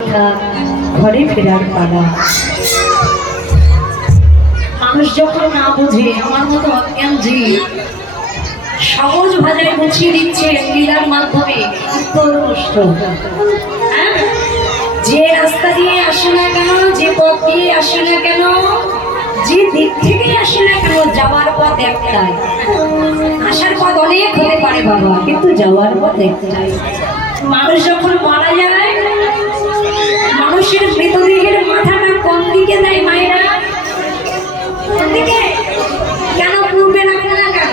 ঘরে ফেরার পালা। মানুষ যখন না বুঝে, আমার মতো অজ্ঞান জীব সহজ ভাষায় বুঝিয়ে দিচ্ছে লীলার মাধ্যমে উত্তর প্রশ্ন। যে রাস্তা দিয়ে আসে না কেন, যে পথ দিয়ে আসে না কেন, যে দিক থেকে আসে না কেন, যাওয়ার পথ একটাই। আসার পথ অনেক হতে পারে বাবা, কিন্তু যাওয়ার পথ একটাই। মানুষ যখন মারা যায়, মানুষের মৃতদেহের মাথাটা কোন দিকে দেয় মায়েরা? কোন দিকে? কেন পূর্বে রাখে না কেন,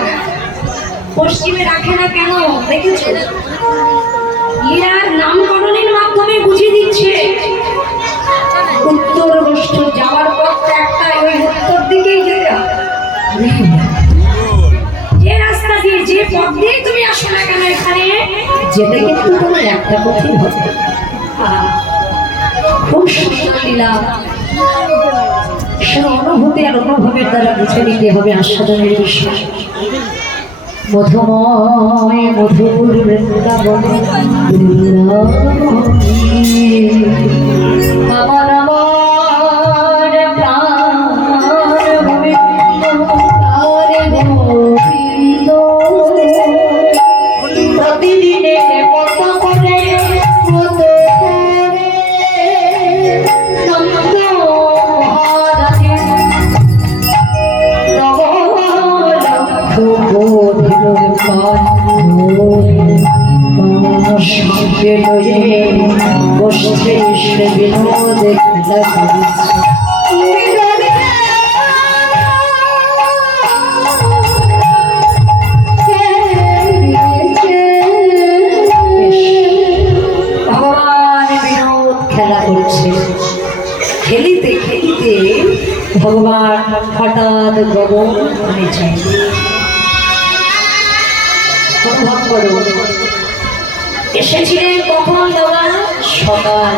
পশ্চিমে রাখে না কেন? দেখেছো? লীলার নামকরণের মাধ্যমে বুঝিয়ে দিচ্ছে উত্তর পশ্চিম যাওয়ার পথটা একটাই, ওই উত্তর দিকেই যেতে হবে। যে রাস্তা দিয়ে, যে পথ দিয়ে তুমি আসো না কেন, এখানে যেতে কিন্তু তোমার একটা পথই হবে। খুব সুন্দর লীলা, শুধু অনুভূতি আর অনুভবের দ্বারা বুঝে নিতে হবে আস্বাদনের বিষয়। মধুময় মধুর বৃন্দাবন, আমার আমার প্রাণ গোবিন্দ, প্রতিদিনে কত করে কত করে নন্দ মহারাজের সঙ্গে লয়ে বসছে সে বিনোদে খেলা করেছে। ভগবান বিনোদ খেলা করছে, খেলিতে খেলিতে ভগবান হঠাৎ গগন হয়েছে। অনুভব করো, এসেছিলেন কখন বাবা? সকাল।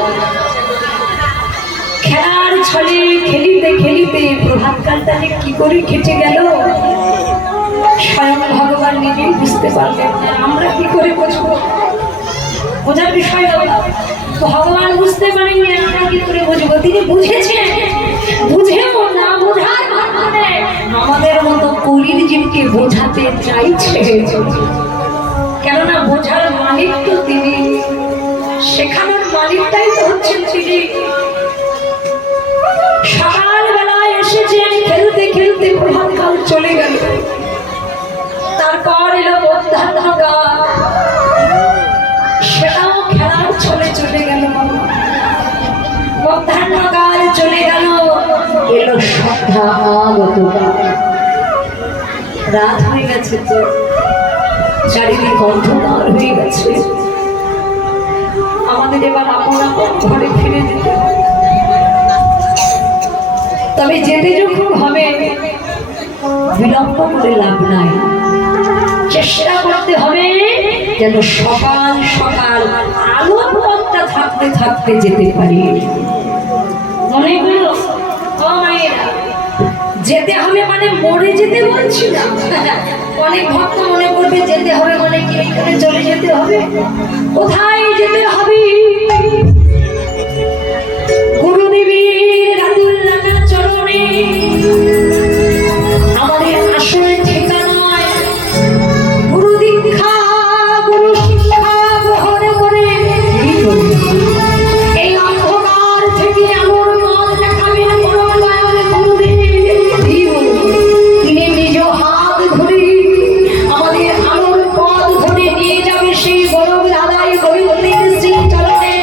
খেলার ছলে খেলিতে খেলিতে প্রভাতকালটা যে কি করে কেটে গেল স্বয়ং ভগবান নিজেই বুঝতে পারলেন না। আমরা কি করে বুঝবো? বোঝার বিষয় বাবা, ভগবান বুঝতে পারেননি, আমরা কি করে বুঝবো? তিনি বুঝেছেন, বুঝেও না বোঝার মাধ্যমে আমাদের মতো কলির জীবকে বোঝাতে চাইছে। কেননা বোঝার মালিক তো তিনি, শেখানোর মালিকটাই তো হচ্ছেন তিনি। সকালবেলায় এসেছেন, খেলতে খেলতে প্রভাতকাল চলে গেল। তারপর এলো মধ্যাহ্নকাল, সেটাও খেলার ছলে চলে গেল। মধ্যাহ্নকাল চলে গেল, এলো সন্ধ্যা আগতকাল। রাত হয়ে গেছে, তো চারিদিক অন্ধকার হয়ে গেছে। আমাদের এবার আপন আপন ঘরে ফিরে যেতে হবে। তবে যেতে যখন হবে বিলম্ব করে লাভ নাই, চেষ্টা করতে হবে যেন সকাল সকাল আলোর পথটা থাকতে থাকতে যেতে পারি। মনে করো ও মায়েরা, যেতে হবে মানে মরে যেতে বলছি না। অনেক ভক্ত মনে করবে যেতে হবে মানে কি এখানে চলে যেতে হবে। কোথায় যেতে হবে? গুরুদেবের রাতুল লাগা চরণে আমাদের আসল ঠিকানায় গুরু দীক্ষা, গুরু শিক্ষা গ্রহণ করে এই অন্ধকার থেকে আলোর পথ দেখাবেন পরম দয়াল গুরুদেব। তিনি নিজ হাত ধরে আমাদের আলোর পথ ধরে নিয়ে যাবে সেই বড় দাদাই গোবিন্দের শ্রী চরণে।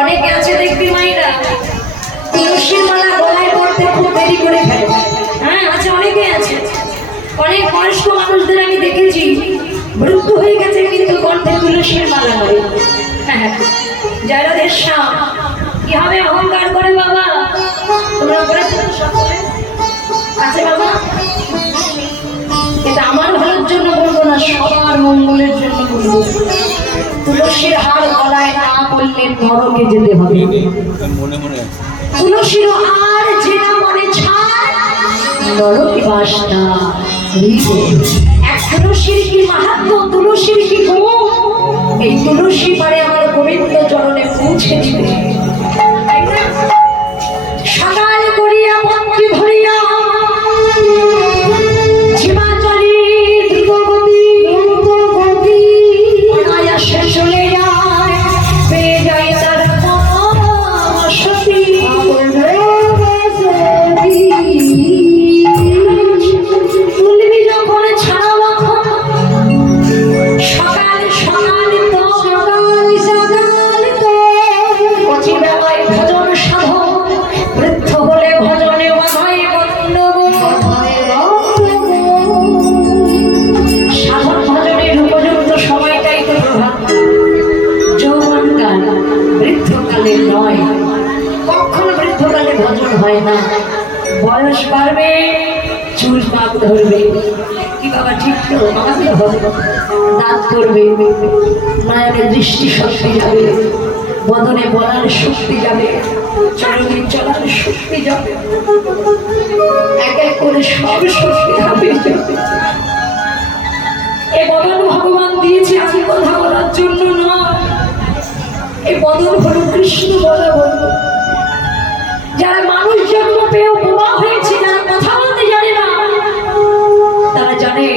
অনেকে আছে দেখবি মায়েরা তুলসীর মালা গলায় পড়তে খুব দেরি করে ফেলে। হ্যাঁ আছে, অনেকে আছে। অনেক বয়স্ক মানুষদের আমি দেখেছি মৃত্যু হয়ে গেছে কিন্তু কণ্ঠে তুলসীর মালা হয়। হ্যাঁ, যারা দেশা কি হবে অহংকার করে বাবা, তোমরা করেছো সকলে আছে বাবা। এটা আমার ভালোর জন্য বলবো না, সবার মঙ্গলের জন্য বলবো। তুলসীর হার গলায় না পড়লে নরকে যেতে হবে। তুলসীর হার যে না মনে ছাড় নরকে বাস না। এক তুলসীর কি মাহাত্ম্য, তুলসীর কি গুণ, বয়স বাড়বে, চুল পাক ধরবে, কি বাবা ঠিক তো? আমাকে হবে, দাঁত করবে, নয়নে দৃষ্টি শক্তি যাবে, বদনে বলার শক্তি যাবে, চরণে চলার শক্তি যাবে, এক এক করে সব শক্তি হবে। এ বদন ভগবান দিয়েছে আমি কথা বলার জন্য নয়, এ বদন হলো কৃষ্ণ বলা বলব। যারা মানুষ জন্ম পেয়েও বোবা হয়েছে, যারা কথা বলতে জানে না, তারা জানে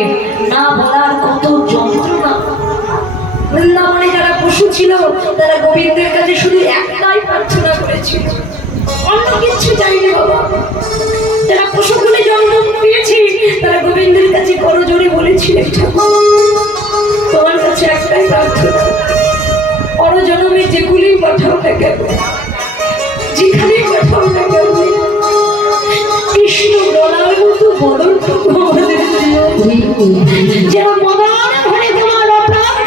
না বলার কত যন্ত্রণা। বৃন্দাবনে যারা পশু ছিল তারা গোবিন্দের কাছে শুধু একটাই প্রার্থনা করেছিল, অন্য কিছু চাইনি বাবা। যারা পশুগুলি জন্ম পেয়েছি তারা গোবিন্দের কাছে করজোড়ে বলেছিলেন, তোমার কাছে একটাই প্রার্থনা, পরজন্মে যেগুলি পাঠাও না কেন, যেখানে পাঠাও না কেন, কৃষ্ণ বলার মতো বদনটুকু আমাদের যেন মদান হয়ে তোমার অপরাধ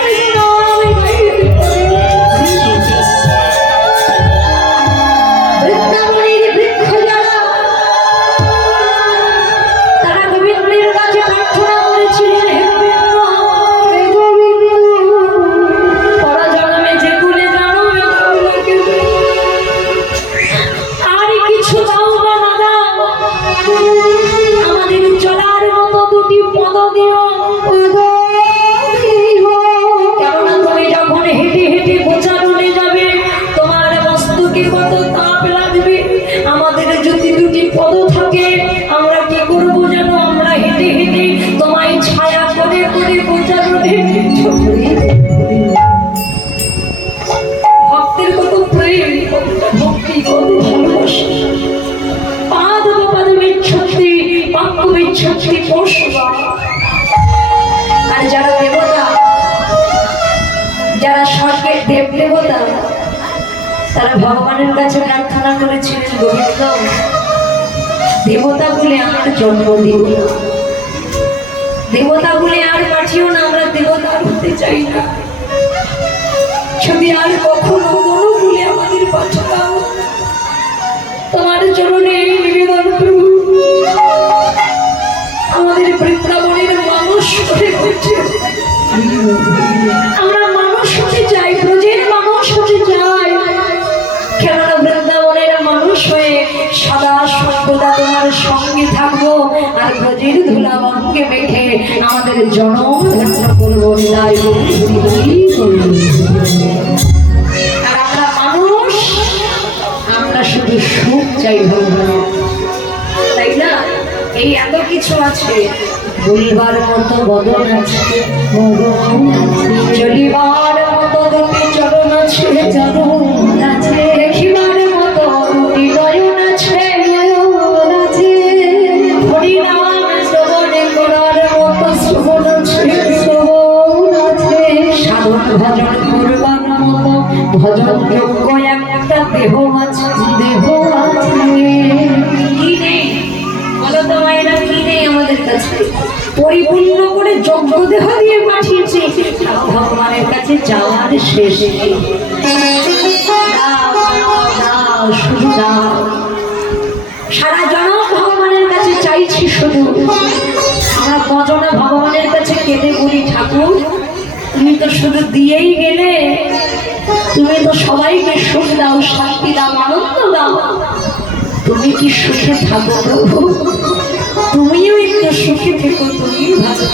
বৃন্দাবনের বৃক্ষ যারা, তারা গোবিন্দের কাছে প্রার্থনা করেছিলেন, হে গোবিন্দ, পরজন্মে যেগুলি জানো আর কিছু দাও বা না দাও, আমাদের চলার মতো দুটি পদ দিও। কেননা তুমি যখন হেঁটে হেঁটে গোচারণে যাবে তোমার মস্তকে কত তাপ লাগবে, আমাদের যদি দুটি পদ থাকে আমরা কি করবো জানো? আমরা হেঁটে হেঁটে তোমায় ছায়া করে করে গোচারণে। ভক্তের কত প্রেম, কত ভক্তি, কত ভালোবাসা, পাদ পাদ বিচ্ছক্তি, পাক্য বিচ্ছক্তি পশুবা। আর যারা দেবতা, যারা স্বর্গের দেব দেবতা, তারা ভগবানের কাছে প্রার্থনা করেছিলেন, গোবিন্দ দেবতা বলে আমার জন্ম দিও না, দেবতা বলে আর পাঠিও না, আমরা দেবতা হতে চাই না, যদি আর কখনো কোনো বলে আমাদের পাঠাও। তোমার চরণে নিবেদন প্রভু, আমাদের বৃন্দাবনের মানুষ করে করছে, আমরা মানুষ হতে চাই, ব্রজের মানুষ হতে চাই। কেননা বৃন্দাবনের মানুষ হয়ে সদা সর্বদা তোমার সঙ্গে থাকবো, আর ব্রজের ধুলা মনকে মেখে আমাদের জনম ধন্য করবো। আর আমরা মানুষ, আমরা শুধু সুখ চাই ভগবান, তাই না? এই এত কিছু আছে, বলিবার মতো বদন আছে, চলিবার মতো দুটি চরণ আছে, চরণ আছে, দেখিবার মতো দুটি নয়ন আছে, নয়ন আছে, হরিনাম শ্রবণ করার মতো শ্রবণ আছে, শ্রবণ আছে, সাধন ভজন করবার মতো ভজন যোগ্য একটা দেহ আছে, দেহ আছে। কি নেই বলো তো মায়েরা, কি নেই আমাদের কাছে? পরিপূর্ণ করে যোগ্য দেহ দিয়ে পাঠিয়েছে, ভগবানের কাছে যাওয়ার শেষ নেই। শুধু দাও, সারা জনম ভগবানের কাছে চাইছি শুধু। আমরা কজনে ভগবানের কাছে কেঁদে বলি, ঠাকুর তুমি তো শুধু দিয়েই গেলে, তুমি তো সবাইকে সুখ দাও, শান্তি দাও, আনন্দ দাও, তুমি কি সুখে থাকো প্রভু? তুমিও একটু সুখে থেকো, তুমিও ভালো।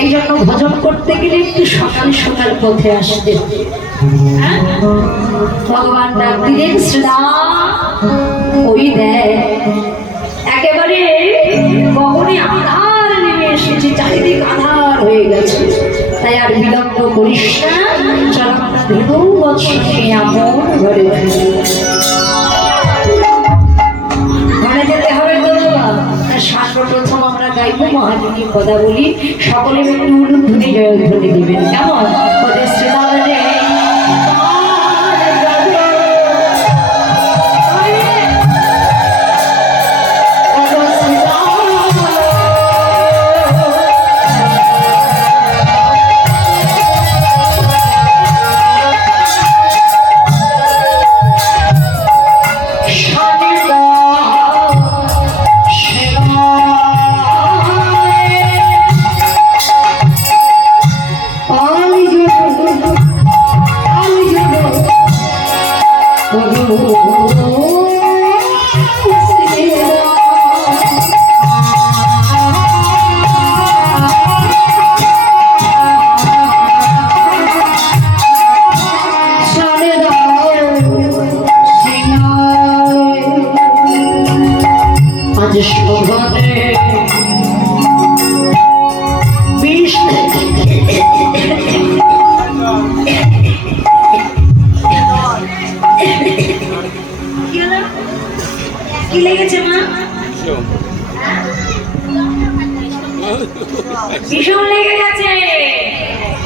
এই জন্য ভজন করতে গেলে একটু সকাল সকাল পথে আসতে, ভগবান ডাক দিলেন, শ্রীরাম ওই দেয় একেবারে গগনে আধার নেমে এসেছে, চারিদিক আধার হয়ে গেছে, তাই আর বিলম্ব করিস না, চল আমরা ধেনু বৎস নিয়ে আমন ঘরে ঘরে যেতে হবে তো বাবা। সর্বপ্রথম আমরা গাইব মহাজনী কথা বলি, সকলে একটু উলুধ্বনি জয়ধ্বনি দিবেন, কেমন? ওদের শ্রীরামে শানিদা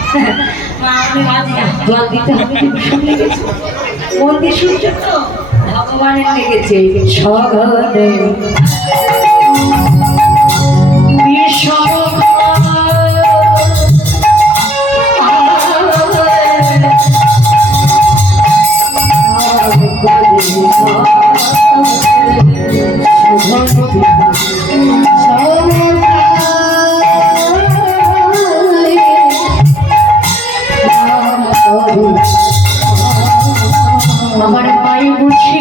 মা আমি আজকে জল দিতে হবে শুনে গেছে মন্দির সূর্য তো ভগবানের লেগেছে সগরে আমার মাই বুঝি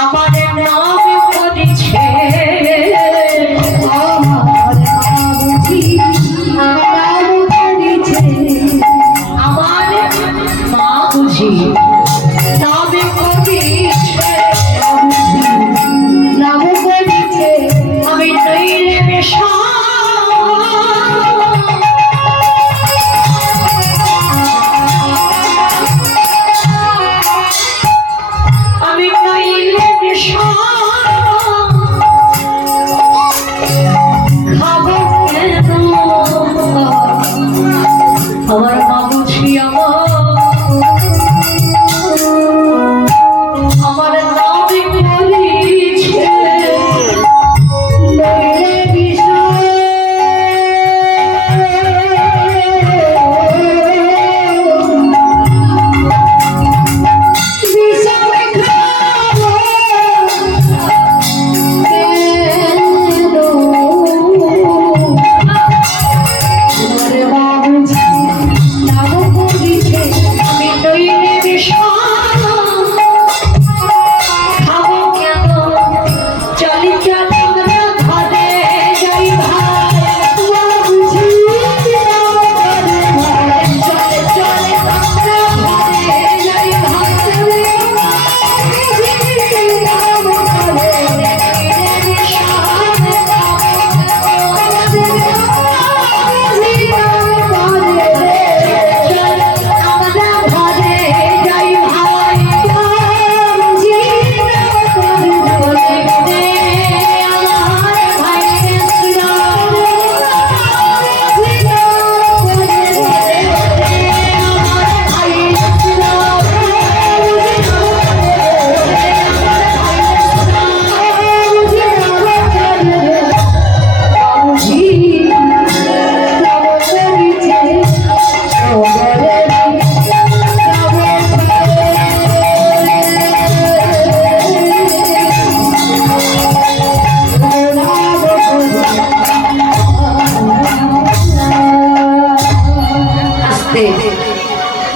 আমার নাম করেছে আমার বুঝি নাম করেছে আমার মা বুঝি নাম করেছে নাম করেছে আমি নইলে বেশা আমার মা বুঝি আমার নামে করেছে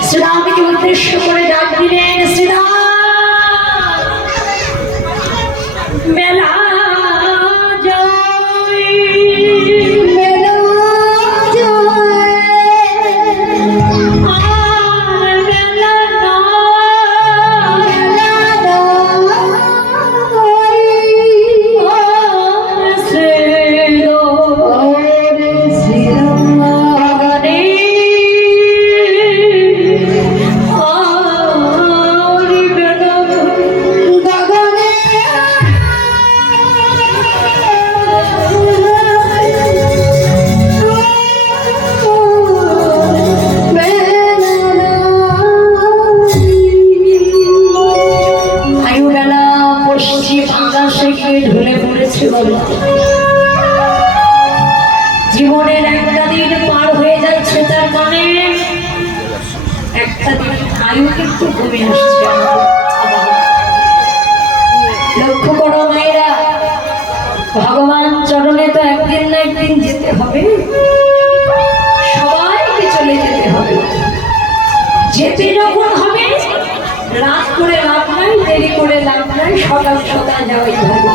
শ্রীরামকে উদ্দেশ্য করে ডাক দিলেন শ্রীরাম মেলা ঢলে পড়েছে বলো জীবনের একটা দিন পার হয়ে যাচ্ছে তার মানে একটা দিন আয়ু কিন্তু কমে আসছে লক্ষ্য করো মায়েরা ভগবান চরণে তো একদিন না একদিন যেতে হবে সবাইকে চলে যেতে হবে যেতে যখন হবে রাত করে লাভ নাই দেরি করে লাভ নাই সকাল সকাল যাওয়াই হবে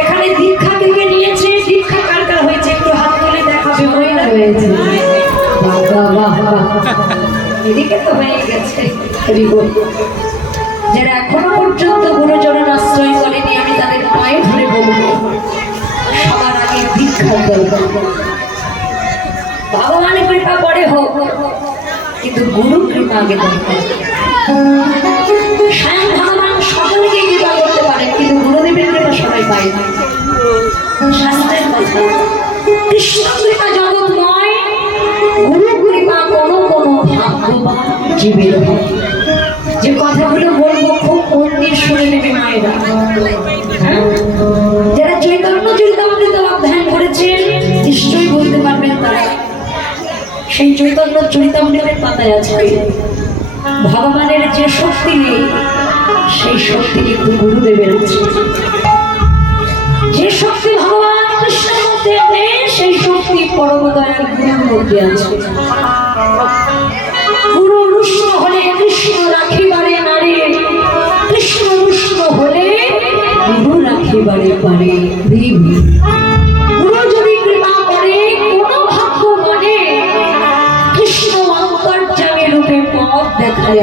এখানে দীক্ষা থেকে নিয়েছে দীক্ষা কার কার হয়েছে একটু হাত তুলে দেখাবে মহিলা হয়েছে এদিকে তো হয়ে গেছে যারা এখনো পর্যন্ত গুরুজনের আশ্রয় করেনি আমি তাদের পায়ে ধরে বলবো সবার আগে দীক্ষার দরকার ভগবানের কৃপা পরে হোক কিন্তু গুরু কৃপা আগে দরকার স্বয়ং ভগবান সকলকে কৃপা করতে পারে কিন্তু গুরুদেবের কৃপা সবাই পায় না শাস্ত্রের কথা কৃষ্ণ কৃপা জগৎময়, গুরু কৃপা কোনো কোনো ভাগ্যবান জীবের হয়। যে কথাগুলো বলবো খুব মন দিয়ে শুনে নেবে মায়েরা। হ্যাঁ? যারা চৈতন্য চরিতামৃত অধ্যয়ন করেছেন নিশ্চয়ই বলতে পারবেন তারা। সেই চৈতন্য চরিতামৃতের পাতায় আছে ভগবানের যে শক্তি নেই সেই শক্তি কিন্তু গুরুদেবের আছে। যে শক্তি ভগবান কৃষ্ণের মধ্যে নেই সেই শক্তি পরম দয়াল গুরুর মধ্যে আছে। গুরু রুষ্ট হলে কৃষ্ণ রাখিবারে নারে, কৃষ্ণ রুষ্ট হলে গুরু রাখিবারে পারে। গুরু যদি কৃপা করে কোনো ভাগ্য মনে কৃষ্ণ অন্তর্যামী রূপে পথ দেখায়।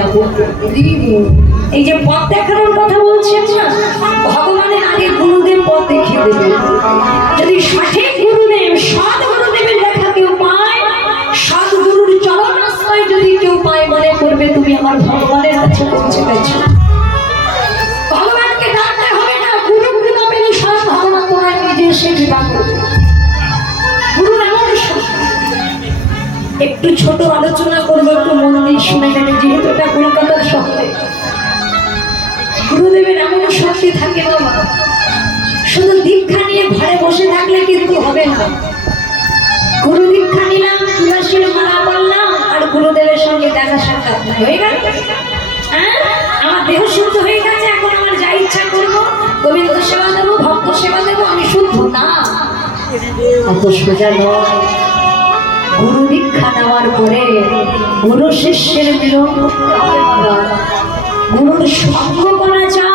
এই যে পথ দেখানোর কথা বলছেন না, ভগবানের আগে গুরুদেব পথ দেখিয়ে দেবে। যদি সঠিক গুরুদেব সৎ গুরুদেবের দেখা কেউ পায়, সৎ গুরুর চরণ আশ্রয় যদি কেউ পায়, মনে করবে তুমি আমার ভগবানের কাছে পৌঁছে গেছো। ভগবানকে ডাকতে হবে না, গুরু কৃপা পেলে সব ভগবান তোমায় নিজে এসে কৃপা করবে। গুরু এমন একটু ছোট আলোচনা করবো, একটু মন দিয়ে শুনে নেবে, যেহেতু এটা কলকাতার শহরে। গুরুদেবের এমন শক্তি থাকে বাবা, শুধু দীক্ষা নিয়ে ঘরে বসে থাকলে কিন্তু হবে না। গুরু দীক্ষা নিলাম, তুলসীর মালা বললাম, আর গুরুদেবের সঙ্গে দেখা সাক্ষাৎ হয়ে গেল। হ্যাঁ, আমার দেহ শুদ্ধ হয়ে গেছে, এখন আমার যা ইচ্ছা করবো, গোবিন্দ সেবা দেবো, ভক্ত সেবা দেবো, আমি শুদ্ধ না। অত সোজা নয়। গুরু দীক্ষা নেওয়ার পরে গুরু শিষ্যের মিলন করতে হবে বাবা। গুরুর সঙ্গ করা যায়,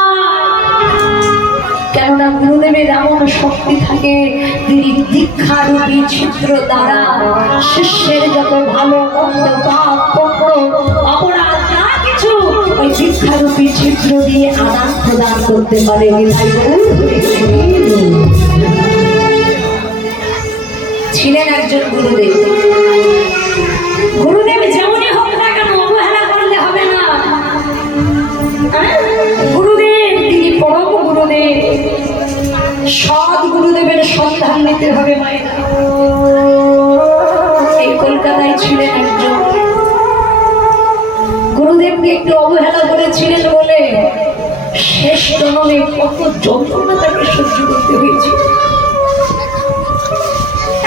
কেননা গুরুদেবের এমন শক্তি থাকে, তিনি দীক্ষারূপী ছিদ্র দ্বারা শিষ্যের যত ভালো মন্দ পাপ পুণ্য অপরাধ যা কিছু ওই দীক্ষারূপী ছিদ্র দিয়ে আদান প্রদান করতে পারে। ছিলেন একজন গুরুদেব। গুরুদেব যেমনই হোক না কেন অবহেলা করলে হবে না। গুরুদেব তিনি পরম গুরুদেব, সৎ গুরুদেবের সন্ধান নিতে হবে মায়েরা। এই কলকাতায় ছিলেন একজন গুরুদেবকে একটু অবহেলা করেছিলেন বলে শেষ জন্মে কত যন্ত্রণা তাকে সহ্য করতে হয়েছে।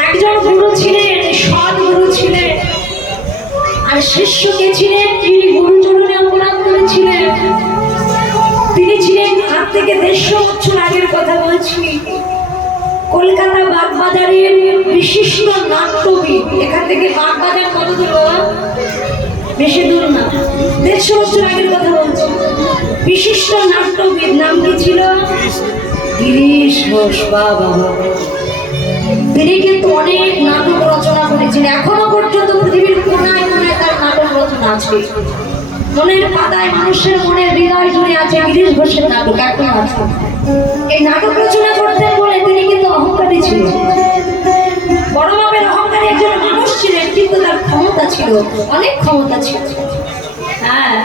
একজন গুরু ছিলেন, সৎ গুরু ছিলেন, আর শিষ্যকে ছিলেন যিনি গুরুচরণে অপরাধ করেছিলেন। তিনি ছিলেন আজ থেকে 150 বছর আগের কথা বলছি, কলকাতা বাগবাজারের বিশিষ্ট নাট্যবিদ। এখান থেকে বাগবাজার কত দূর বাবা? বেশি দূর না, 150 বছর আগের কথা বলছি। বিশিষ্ট নাট্যবিদ নাম কি ছিল? গিরিশ ঘোষ। বাবা, তিনি কিন্তু অনেক নাটক রচনা করেছেন, এখনো পর্যন্ত পৃথিবীর কোনায় কোনায় তার নাটক রচনা আছে। মনের পাতায় মানুষের মনের হৃদয় জুড়ে আছে গিরিশ ঘোষের নাটক, এখনো আছে। এই নাটক রচনা করতেন বলে তিনি কিন্তু অহংকারী ছিলেন, বড় মাপের অহংকারী একজন মানুষ ছিলেন, কিন্তু তার ক্ষমতা ছিল, অনেক ক্ষমতা ছিল। হ্যাঁ,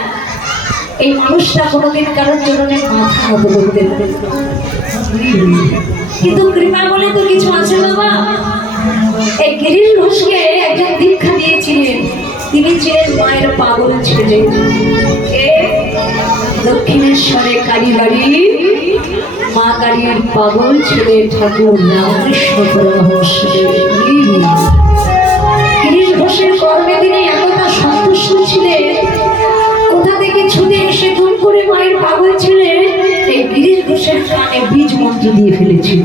এই মানুষটা কোনোদিন কারোর চরণে মাথা নত করতেন, কিন্তু কৃপা বলে তো কিছু আছে বাবা। এই গিরিশ ঘোষকে একজন দীক্ষা দিয়েছিলেন, তিনি ছিলেন মায়ের পাগল ছেলে। দক্ষিণেশ্বরে কালীবাড়ি মা কালীর পাগল ছেলে ঠাকুর রামকৃষ্ণ পরমহংস। গিরিশ ঘোষের কর্মে তিনি এতটা সন্তুষ্ট ছিলেন, কোথা থেকে ছুটে এসে দুম করে মায়ের পাগল ছেলে এই গিরিশ ঘোষের কানে বীজ মন্ত্র দিয়ে ফেলেছিল।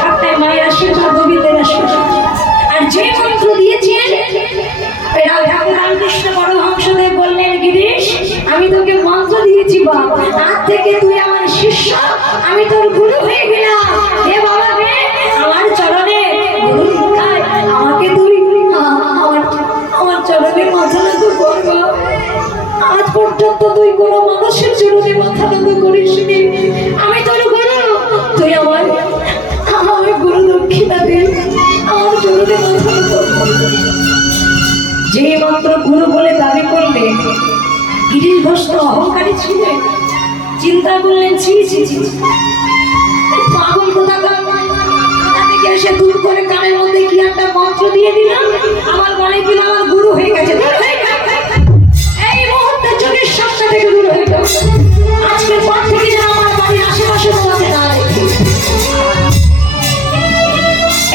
সবটাই মায়ের আশীর্বাদ, গোবিন্দের আশীর্বাদ। আর যে মন্ত্র দিয়েছেন রামকৃষ্ণ পরমহংসদেব বললেন, গিরিশ আমি তোকে মন্ত্র দিয়েছি বাপ, আজ থেকে তুই আমার শিষ্য, আমি তোর গুরু হয়ে গেলাম। হে বাবা রে, আমার চরণে গুরু দীক্ষায় আমাকে তুই আমার চরণে মাথা নত করবো। আজ পর্যন্ত তুই কোনো মানুষের চরণে মাথা নত করিসনি, আমি তোর গুরু, তুই আমার গুরু দক্ষিণা দে, আমার চরণে মাথা নত করবো। যে মাত্র গুরু বলে দাবি করলে, গিরিশ ঘোষ তো অহংকারী ছিলেন, চিন্তা করলেন ছি ছি ছি, পাগল কোথাকার এসে দূর করে কানের মধ্যে কি একটা দিয়ে দিলাম, আমার মনে দিল আমার গুরু হয়ে গেছে। এই মুহূর্তে চোখের সামনে থেকে দূর হয়ে গেল। আজকের পর থেকে যেন আমার বাড়ির আশেপাশে তোমাকে না দেখি।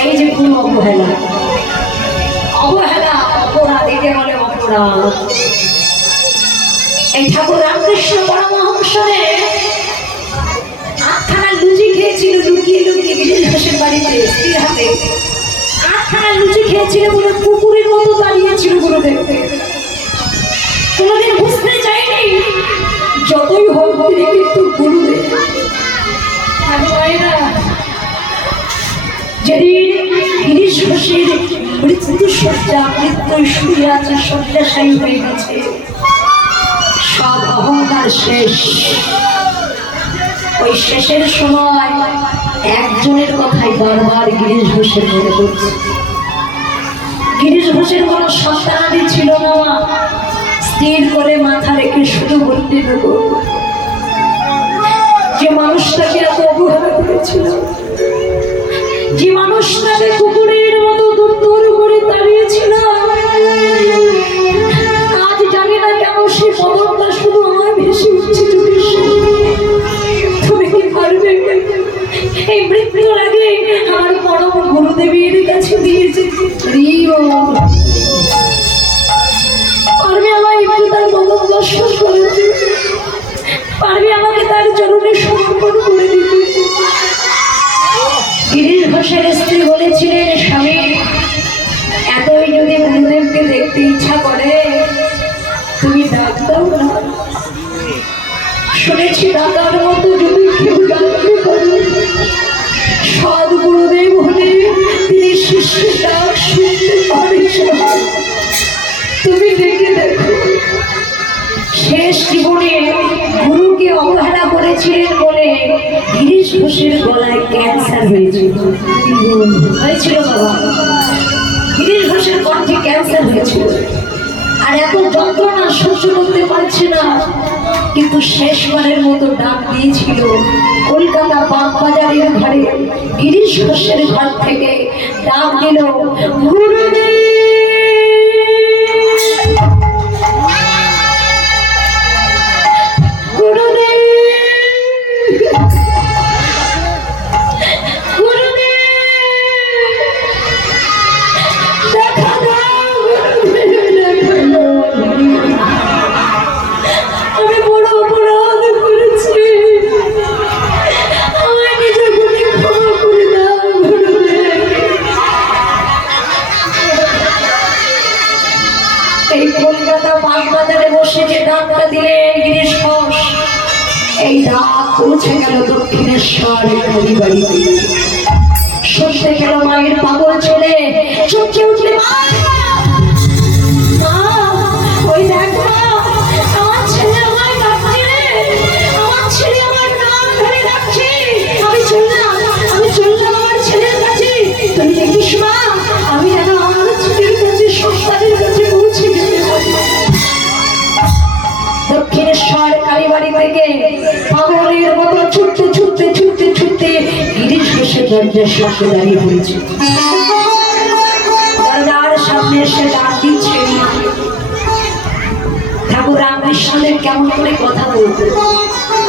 এই যে গুরু অবহেলা, অবহেলা অপরাধ, একে বলে অপরাধ। এই ঠাকুর রামকৃষ্ণ পরমহংসের আটখানা লুচি খেয়েছিল লুকিয়ে লুকিয়ে গিরিশ ঘোষের বাড়িতে স্ত্রীর হাতে। আটখানা লুচি খেয়েছিল বলে পুকুরের মতো দাঁড়িয়েছিল গুরুদেব। কোনোদিন বুঝতে চাইনি যতই হোক তিনি কিন্তু গুরুদেব। যেদিন গিরিশ ঘোষের মৃত্যু শয্যা, মৃত্যুর শুয়ে আছে, শয্যাশায়ী হয়ে গেছে, সব অহংকার শেষ। ওই শেষের সময় একজনের কথাই বারবার গিরিশ ঘোষের মনে পড়ছে। গিরিশ ঘোষের কোনো সন্তানাদি ছিল না, স্থির করে মাথা রেখে শুধু বলতে দেব, যে মানুষটাকে এত অবহেলা করেছিল, যে মানুষটাকে কুকুরের মতো দূর দূর করে দাঁড়িয়েছিল, আজ জানি না কেন সে পদকটা শুধু আমার ভেসে উঠছে চোখের সামনে। তুমি কি পারবে এই মৃত্যুর আগে আমার পরম গুরুদেবের কাছে দিয়েছে? পারবে আমায় একটু তার পদক দর্শন করে দিতে? পারবে আমাকে তার চরণে সমর্পণ করে দিতে? গিরিশ ঘোষের স্ত্রী বলেছিলেন, স্বামী এতই যদি গুরুদেবকে দেখতে ইচ্ছা করে তুমি ডাক দাও না। শুনেছি ডাকার মতো যদি কেউ ডাকতে পারে, সৎ গুরুদেব হলে তিনি শিষ্যের ডাক শুনতে পারে। তুমি দেখে দেখো, শেষ জীবনে গুরুকে অবহেলা করেছিলেন বলে গিরিশ ঘোষের গলায় ক্যান্সার হয়েছিল। বাবা, গিরিশ ঘোষের কণ্ঠে ক্যান্সার হয়েছিল, আর এত যন্ত্রণা সহ্য করতে পারছে না, কিন্তু শেষবারের মতো ডাক দিয়েছিল কলকাতা বাগবাজারের ঘরে। গিরিশ ঘোষের ঘর থেকে ডাক দিল, গুরুদেব পৌঁছে গেল দক্ষিণেশ্বর কালী বাড়িতে। শুনতে গেল মায়ের পাগল ছেলে চমকে উঠলে, ওই দেখো আমার ছেলে আমায় ডাকছে, আমার ছেলে আমার নাম ধরে ডাকছে। আমি চললাম আমার ছেলের কাছে। তুমি দেখিস মা, আমি যেন আমার ছেলের কাছে, সন্তানের কাছে পৌঁছে যেতে পারি। দক্ষিণেশ্বর কালী বাড়ি থেকে পাগলের মতো ছুটতে ছুটতে ছুটতে ছুটতে গিরিশ ঘোষের দরজার সামনে দাঁড়িয়ে পড়েছে। দরজার সামনে এসে ডাক দিচ্ছে, ঠাকুর রামকৃষ্ণদেব কেমন করে কথা বলতেন।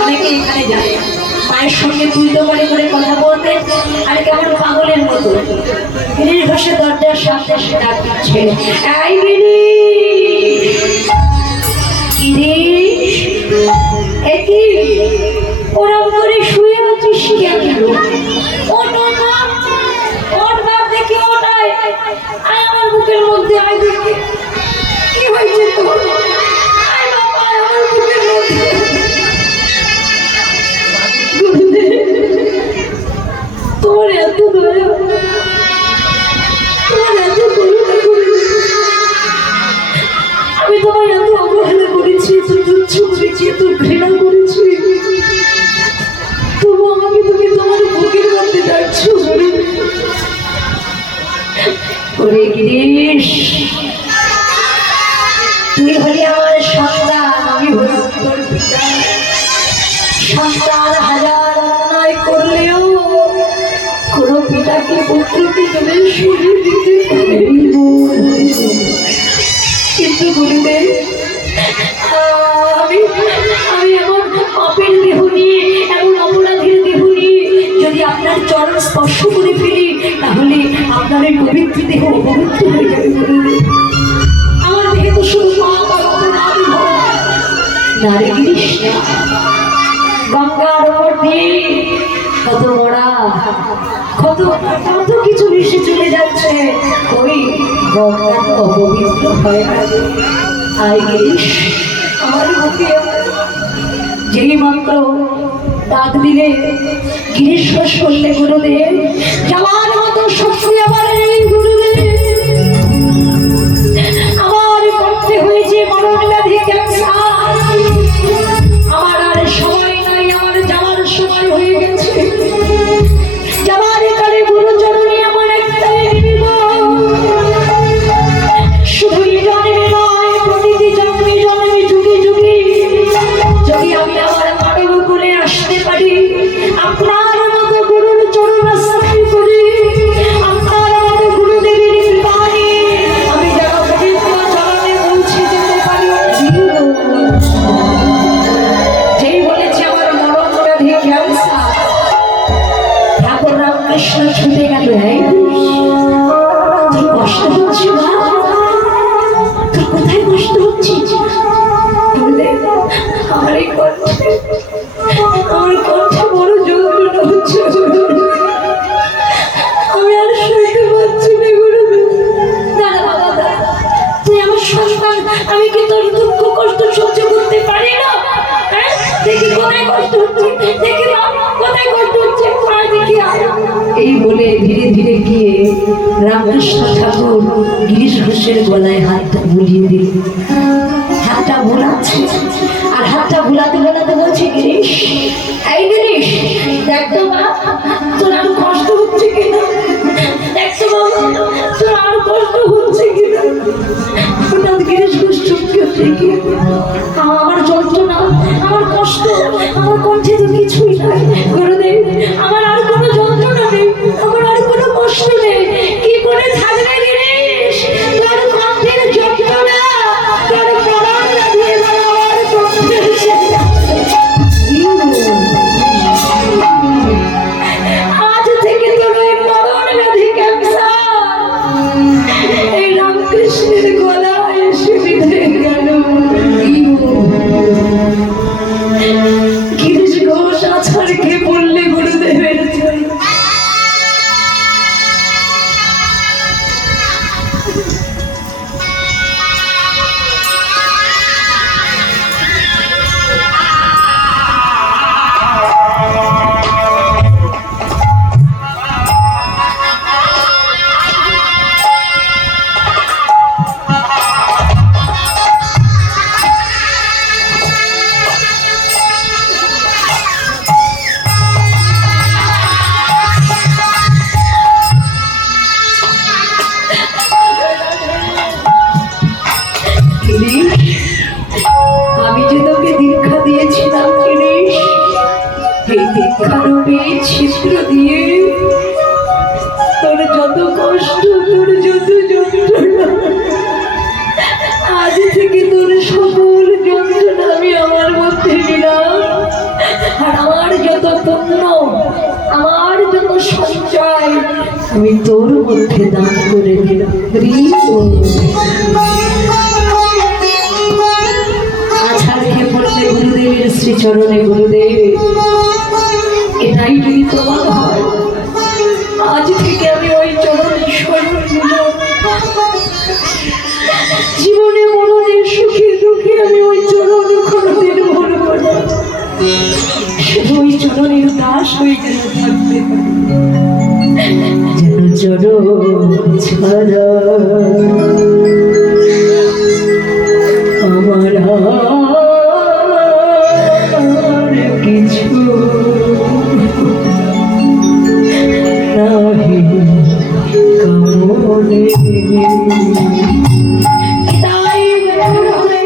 অনেকে এখানে যায়, মায়ের সঙ্গে তুলতে করে করে কথা বলতেন, আর কেমন পাগলের মতো। গিরিশ ঘোষের দরজার সামনে এসে ডাক দিচ্ছে, এই গিরিশ, গিরিশ, একই ওরম করে শুয়ে আছিস কেন? ওট বাপ দেখি, ওটাই আমার বুকের মধ্যে, আয় দেখি কি হয়েছে তোর। আয় বাবা, আমার বুকের মধ্যে। তোমার এত দয়া, তোমার এত করুণা করেছি, আমি তোমার এত অবহেলা করেছি, এত তুচ্ছ করেছি, এত ঘৃণা করেছি, তবু আমাকে তুমি তোমার বুকের মধ্যে ডাকছো। ওরে গিরিশ, তুই হলি আমার সন্তান, আমি হলি তোর পিতা। সন্তান হাজার অন্যায় করলেও কোনো পিতাকে পুত্রকে তুমি সরিয়ে দিতে পারে। কিন্তু গুরুদেব আমি আমি এমন পাপের দেহ নিয়ে, এমন অপরাধের দেহ নিয়ে যদি আপনার চরণ স্পর্শ করে ফেলি, তাহলে আপনার এই পবিত্র দেহ অপবিত্র হয়ে যাবে গুরুদেব। আমার দেহে তো শুধু পাপ আর অপরাধ নারে কৃষ্ণ। গঙ্গার উপর দিয়ে কত মরা, কত কত কিছু মিশে চলে যাচ্ছে, ওই গঙ্গা অপবিত্র হয় না। আয় গিরিশ, আমার বুকে যেই মাত্র ডাক দিলে গিরিশ করলে গুরুদেব, যাওয়ার মতো শক্তি আমার এই গুরুদেব। আমার করতে হয়েছে মরণ ব্যাধি ক্যান্সার, আমার আর সময় নাই, আমার যাওয়ার সময় হয়ে গেছে। যাওয়ার কালে গুরুচরণে আমার একটাই নিবেদন, শুধু এই জন্মে নয়, প্রতিটি জন্মে জন্মে যুগে যুগে যদি আমি আমার মানব করে আসতে পারি, আপনার মতো গুরুর চরণ আশ্রয় করি, আপনার মতো গুরুদেবের কৃপায় আমি যেন পবিত্র চরণে পৌঁছে যেতে পারি। যেই বলেছে আমার মরণ ব্যাধি ক্যান্সার, ঠাকুর রামকৃষ্ণ ছুটে গেল। তোর কষ্ট হচ্ছে না? তোর কোথায় কষ্ট হচ্ছে? আমার এই কণ্ঠে, আমার কণ্ঠে বড় যন্ত্রণা হচ্ছে, আমি আর সইতে পারছি না গুরুদেব। দাঁড়া বাবা দাঁড়া, তুই আমার সন্তান, আমি কি তোর দুঃখ কষ্ট সহ্য করতে পারি না? দেখি কোথায় কষ্ট হচ্ছে, দেখি কোথায় কষ্ট হচ্ছে, দেখি। এই বলে ধীরে ধীরে গিয়ে রামকৃষ্ণ ঠাকুর গিরিশ ঘোষের গলায় হাতটা বুলিয়ে দিল। হাতটা বোলাচ্ছে, আর হাতটা বোলাতে বোলাতে বলছে, গিরিশ, এই গিরিশ, দেখ তো মা, তোর আর কষ্ট হচ্ছে কিনা, দেখ তো বাবা, তোর আর কষ্ট হচ্ছে কিনা। হঠাৎ গিরিশ ঘোষ চুপকে দেখি, আমার যন্ত্রণা, আমার কষ্ট, আমার কণ্ঠে তো কিছুই নাই গুরুদেব, আমার আর কোনো যন্ত্রণা নেই, আমার আর কোনো কষ্ট নেই, কি করে থাকবে গিরিশ? তোর কণ্ঠের যন্ত্রণা, তোর মরণ ব্যাধি এবার আমার কণ্ঠে এসে আজ থেকে তোর ওই মরণ ব্যাধি ক্যান্সার এই রামকৃষ্ণের গলায় এসে বিঁধে গেল। গিরিশ ঘোষ আছাড় খেয়ে পড়লে গুরুদেবের জয়। আমি যে তোকে দীক্ষা দিয়েছিলাম গিরিশ, এই দীক্ষারূপী ছিদ্র দিয়ে তোর যত কষ্ট, তোর যত যন্ত্রণা, আজ থেকে তোর সকল যন্ত্রণা আমি আমার মধ্যে নিলাম, আর আমার যত পুণ্য, আমার যত সঞ্চয় আমি তোর মধ্যে দান করে দিলাম। গুরুদেবের শ্রীচরণে, গুরুদেব, এটাই যদি তোমার হয়, আজ থেকে আমি ওই চরণ স্মরণ নিলাম। জীবনে মরণের সুখে দুঃখে আমি ওই চরণ কোনদিন ভুলব না, শুধু ওই চরণের দাস হয়ে গেল থাকতে যেন চরণ ছাড়া আমার কিছু নাহি কামনে।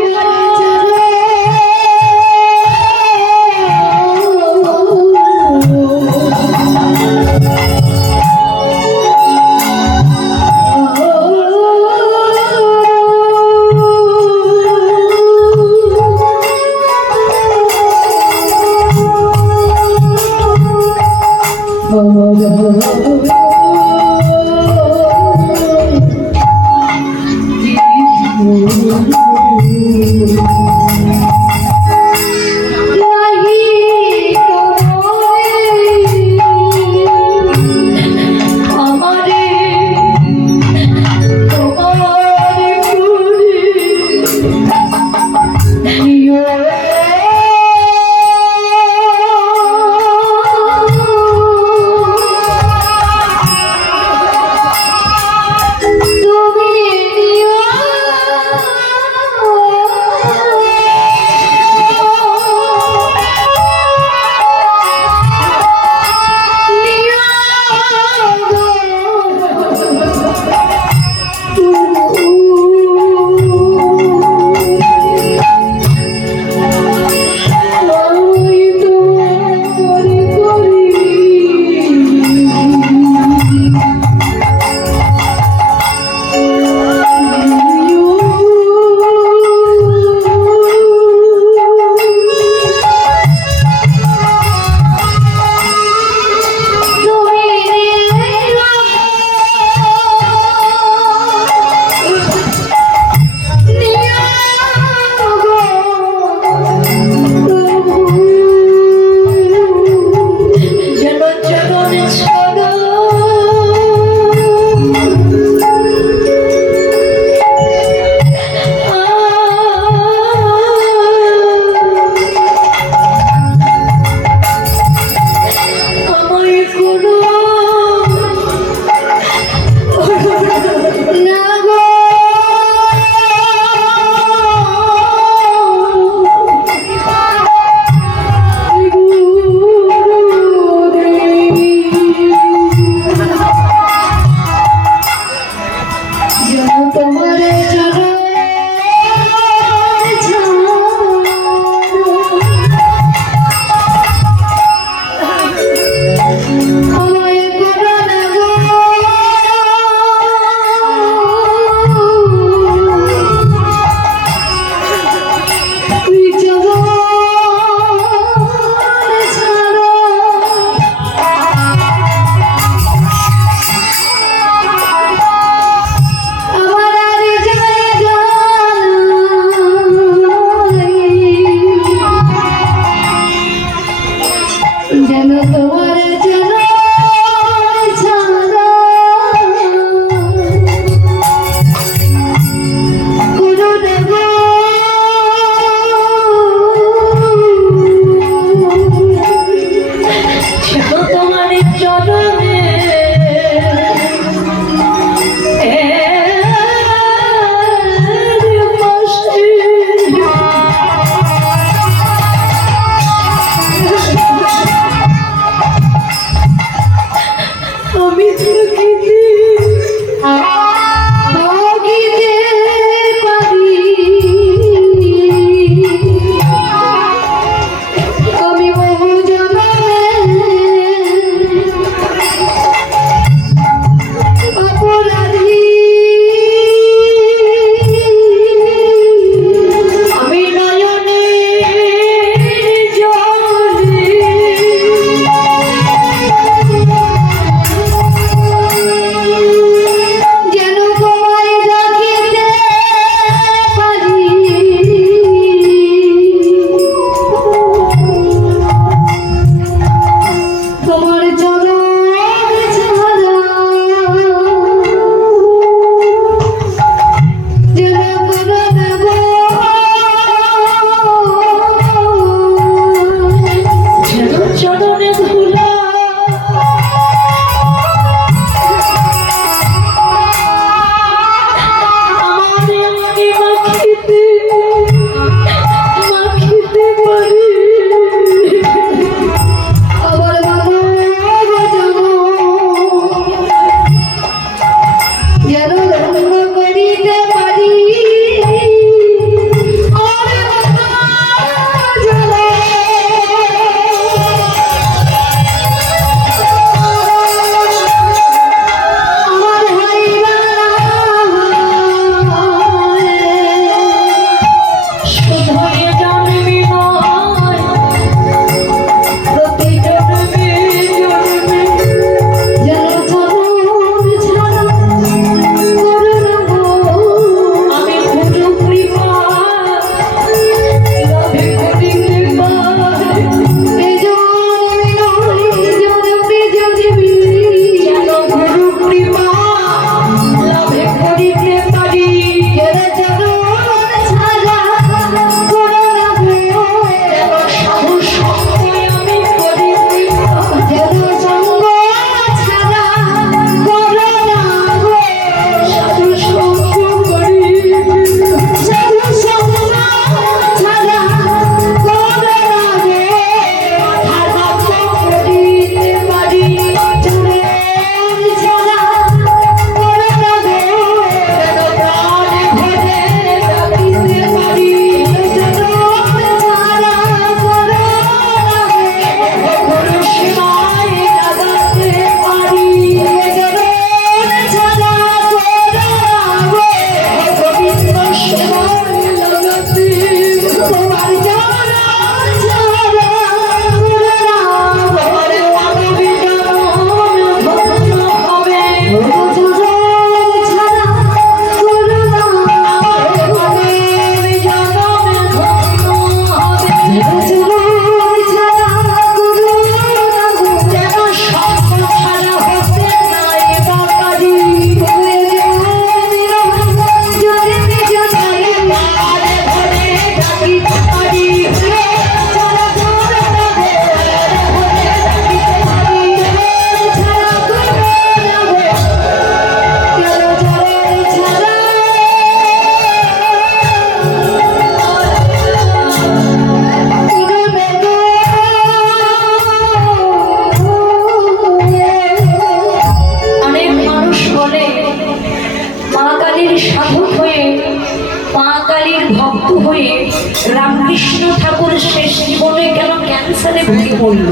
রামকৃষ্ণ ঠাকুর শেষ জীবনে কেন ক্যান্সারে ভুগে পড়ল?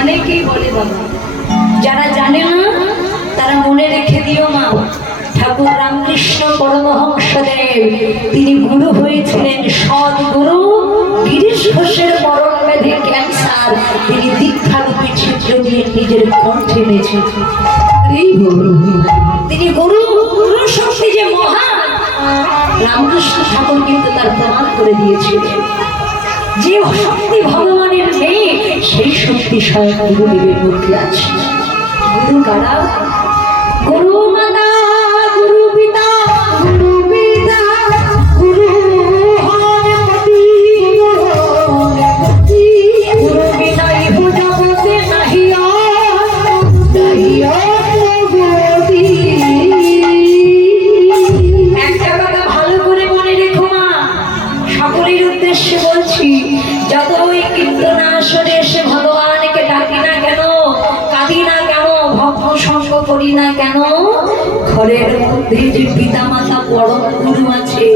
অনেকেই বলে বাবা, যারা জানে না তারা মনে রেখে দিও মা, ঠাকুর রামকৃষ্ণ পরমহংসদেব তিনি গুরু হয়েছিলেন, সৎ গুরু গিরিশ ঘোষের মরণ ব্যাধি ক্যান্সার তিনি দীক্ষারূপী ছিদ্র দিয়ে নিজের কণ্ঠে নেছেছেন। তিনি গুরু, গুরু শক্তি যে মহান রামকৃষ্ণ ঠাকুর কিন্তু তার প্রমাণ করে দিয়েছিলেন। যে শক্তি ভগবানের নেই সেই শক্তি স্বয়ং গুরুদেবের মধ্যে আছে। গুরু কারা? গুরু মাতা, গুরু পিতা, গুরু পিতা, গুরু হরপতি, গুরু বিনা ইহ জগতে নাহিয়া নাহিয়া জগতি। একটা কথা ভালো করে মনে রেখো মা, সকলের উদ্দেশ্যে বলছি, যত ওই কীর্তন আসরে এসে ভগবানকে ডাকি না কেন, কাঁদি না কেন, ভক্ত সঙ্গ করি না কেন, ঘরের মধ্যে যে পিতা মাতা পরম গুরু আছে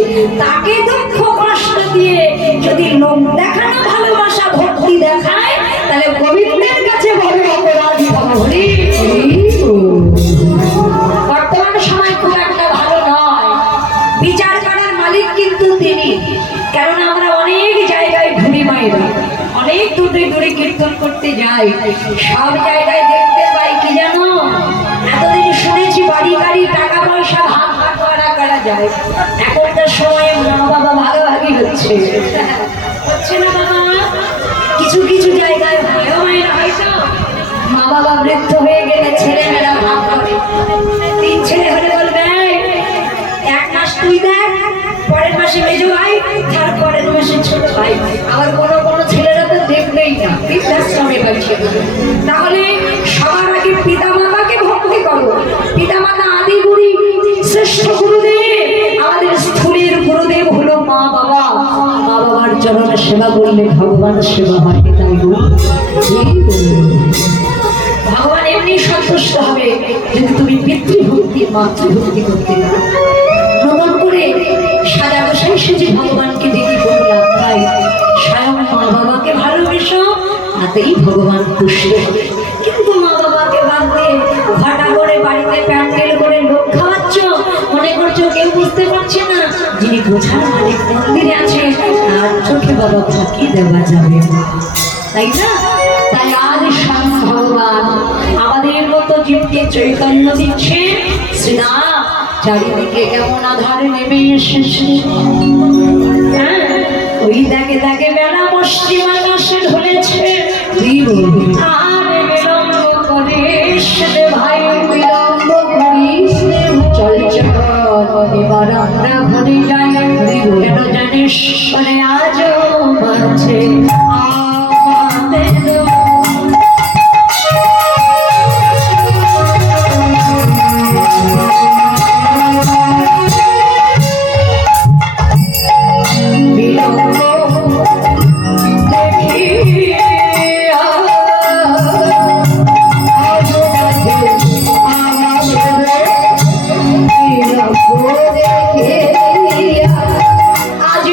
তাকে দুঃখ কষ্ট দিয়ে যদি লোক দেখানো ভালোবাসা ভক্তি দেখায় তাহলে গোবিন্দের কাছে বড় অপরাধী হবে। বর্তমান সময় খুব একটা ভালো নয়, বিচার করার মালিক কিন্তু তিনি। কারণ আমরা অনেক জায়গায় ঘুরি মায়েরা, অনেক দূরে দূরে কীর্তন করতে যাই, সব জায়গায় দেখতে পাই কি জানো, এতদিন শুনেছি বাড়ি গাড়ি টাকা পয়সা ভাগ ভাগ করা যায়, এখনকার সময়ে মা বাবা ভাগাভাগি হচ্ছে হচ্ছে না বাবা? কিছু কিছু জায়গায় ভাইও মায়েরা হয়তো মা বাবা বৃদ্ধ হয়ে গেলে ছেলেমেয়েরা ভাগ করে, 3 ছেলে হলে বলবে এক মাস তুই দেখ, পরের মাসে মেজো ভাই, তারপরের মাসে ছোট ভাই, আবার কোনো কোনো ছেলেরা তো দেখবেই না, বৃদ্ধাশ্রমে পাচ্ছে। তাহলে সবার আগে পিতা মাতাকে ভক্তি করো। পিতা মাতা আদি গুরু, শ্রেষ্ঠ গুরুদেব, আমাদের স্থূলের গুরুদেব হলো মা বাবা। মা বাবার চরণে সেবা করলে ভগবান সেবা হয়, তাই ভগবান এমনি সন্তুষ্ট হবে যদি তুমি পিতৃভক্তি মাতৃভক্তি করতে পারো। নমন করে সাদা গোসাই সেজে ভগবানকে ডেকে বললাম, তাই স্বয়ং মা বাবাকে ভালোবেসো, তাতেই ভগবান খুশি হবে। কিন্তু মা বাবাকে বাদ দিয়ে ঘটা করে বাড়িতে প্যান্ডেল করে লোক খাওয়াচ্ছ, মনে করছো কেউ বুঝতে পারছে না, যিনি বোঝার মালিক মন্দিরে আছে আর চোখে বাবা ফাঁকি দেওয়া যাবে, তাই না? তাই আজ স্বয়ং ভগবান আমাদের মতো জীবকে চৈতন্য দিচ্ছে। শ্রীরাম চারিদিকে কেমন আধার নেমে এসেছে, ওই দাগে দাগে বেলা পশ্চিম আকাশে ঢলেছে, আর বিলম্ব করিস রে ভাই, বিলম্ব করিস, চল চল এবার আমরা ঘরে যাই, কেন জানিস করে আজও আছে আমাদের আজ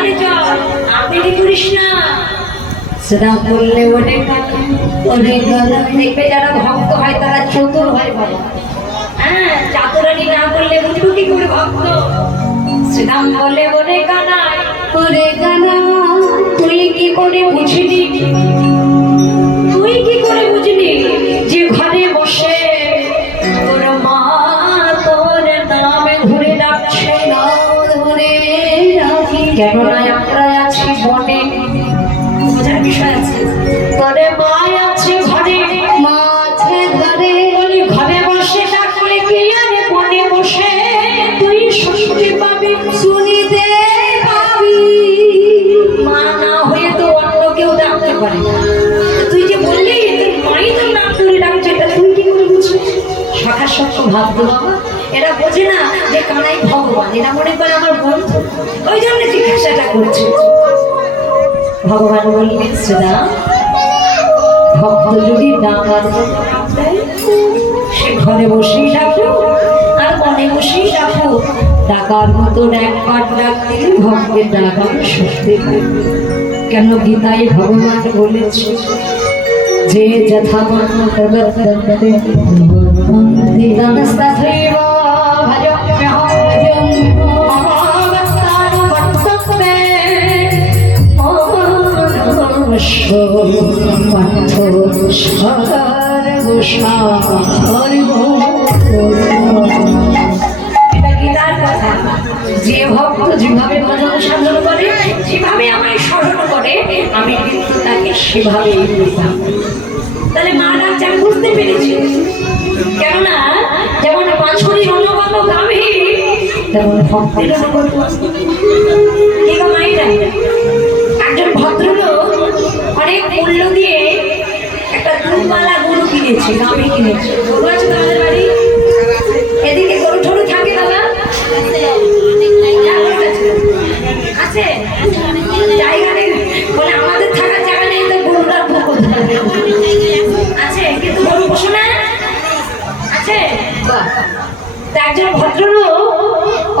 ঘরে চল, আপনি করিস না। সেটা বললে অনেক দেখবে যারা ভক্ত হয় তারা চতুর হয় বাবা। হ্যাঁ, চাতুরানি না করলে বুঝবো কি করে ভক্ত। শ্রীরাম বলে ওরে কানা, ওরে কানা, তুই কি করে বুঝলি, তুই কি করে বুঝলি যে ঘরে বসে তোর মা তোর নামে ধরে ডাকছে, ধরে ডাকি। কেননা আমরা আছি বনে, বোঝার বিষয় আছে। তোরে মা আছে ঘরে, মা আছে ঘরে, ঘরে বসে ডাকলে কি আরে বনে বসে তুই শুনতে পাবি, শুনিতে পাবি। মা না হয়ে তো অন্য কেউ ডাকতে পারে। তুই যে বললি তোর মাই তোর নাম ধরে ডাকছে, এটা তুই কি করে বুঝছিস? শাখার সত্য ভাবতো বাবা, এরা বোঝে না যে কানাই ভগবান, এরা মনে করে আমার বন্ধু, ওই জন্য জিজ্ঞাসাটা করছে। ভগবান বললেন সেটা ভক্ত যদি ডাকার সে ঘরে বসেই ডাকো আর মনে বসেই ডাকো, ডাকার মতন একবার ডাক দিলে ভক্তের ডাকার সত্যি। কেন গীতায় ভগবান বলেছে যে যথা যে ভক্ত যেভাবে ভজন সাধন করে, যেভাবে আমায় স্মরণ করে, আমি কিন্তু তাকে সেভাবেই বলতাম। তাহলে মা ডাকছে আমি বুঝতে পেরেছি। কেননা যেমন বাছুরির অনুগত গাভী, তেমন ভক্তের অনুগত। একজন ভদ্রলোক অনেক মূল্য দিয়ে একটা দুধওয়ালা গরু কিনেছে, গাভী কিনেছে। গরু আছে তোমাদের বাড়ি? এদিকে গরু ঠরু থাকে দাদা? আছে জায়গা নেই বলে আমাদের থাকার জায়গা নেই, তো গরুটার আছে, কিন্তু গরু পোষো না আছে। একজন ভদ্রলোক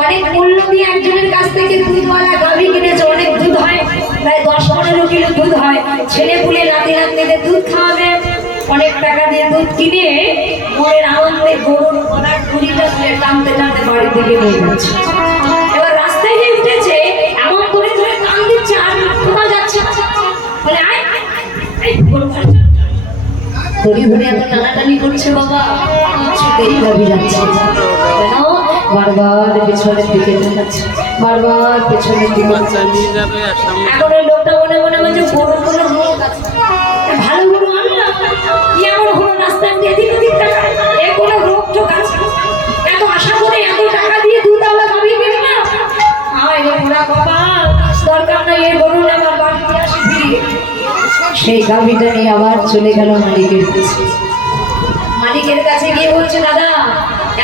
অনেক মূল্য দিয়ে একজনের কাছ থেকে দুধওয়ালা গাভী কিনেছে। অনেক দুধ হয়, প্রায় 10-15 কিলো দুধ হয়। ছেলে পুলে নাতি নাতনিদের দুধ খাওয়াবে। অনেক টাকা দিয়ে দুধ কিনে মনের আনন্দে গরুর গলার দড়িটা ধরে টানতে টানতে বাড়ির দিকে নিয়ে যাচ্ছে। এবার রাস্তায় যে উঠেছে এমন করে ধরে টান দিচ্ছে, আর কোথাও যাচ্ছে বলে আয় দড়ি ধরে এত টানাটানি করছে বাবা, কিছুতেই গাভী যাচ্ছে না। কেন? বারবার পেছনের দিকে যাচ্ছে, বারবার পেছনের দিকে। এখন ওই লোকটা মনে মনে বলছে গরু কোনো রোগ আছে, ভালো গরু আনলো কি এমন হলো রাস্তায় এদিক ওদিক টাকায়, এ কোনো রোগ টোক আছে? এত আশা করে এত টাকা দিয়ে দুধওয়ালা গাভী কিনে না, আয় ওরা বাবা দরকার নাই, এই গরু আমার বাড়িতে আসি ফিরিয়ে। সেই গাভীটা নিয়ে আবার চলে গেল মালিকের কাছে। মালিকের কাছে গিয়ে বলছে দাদা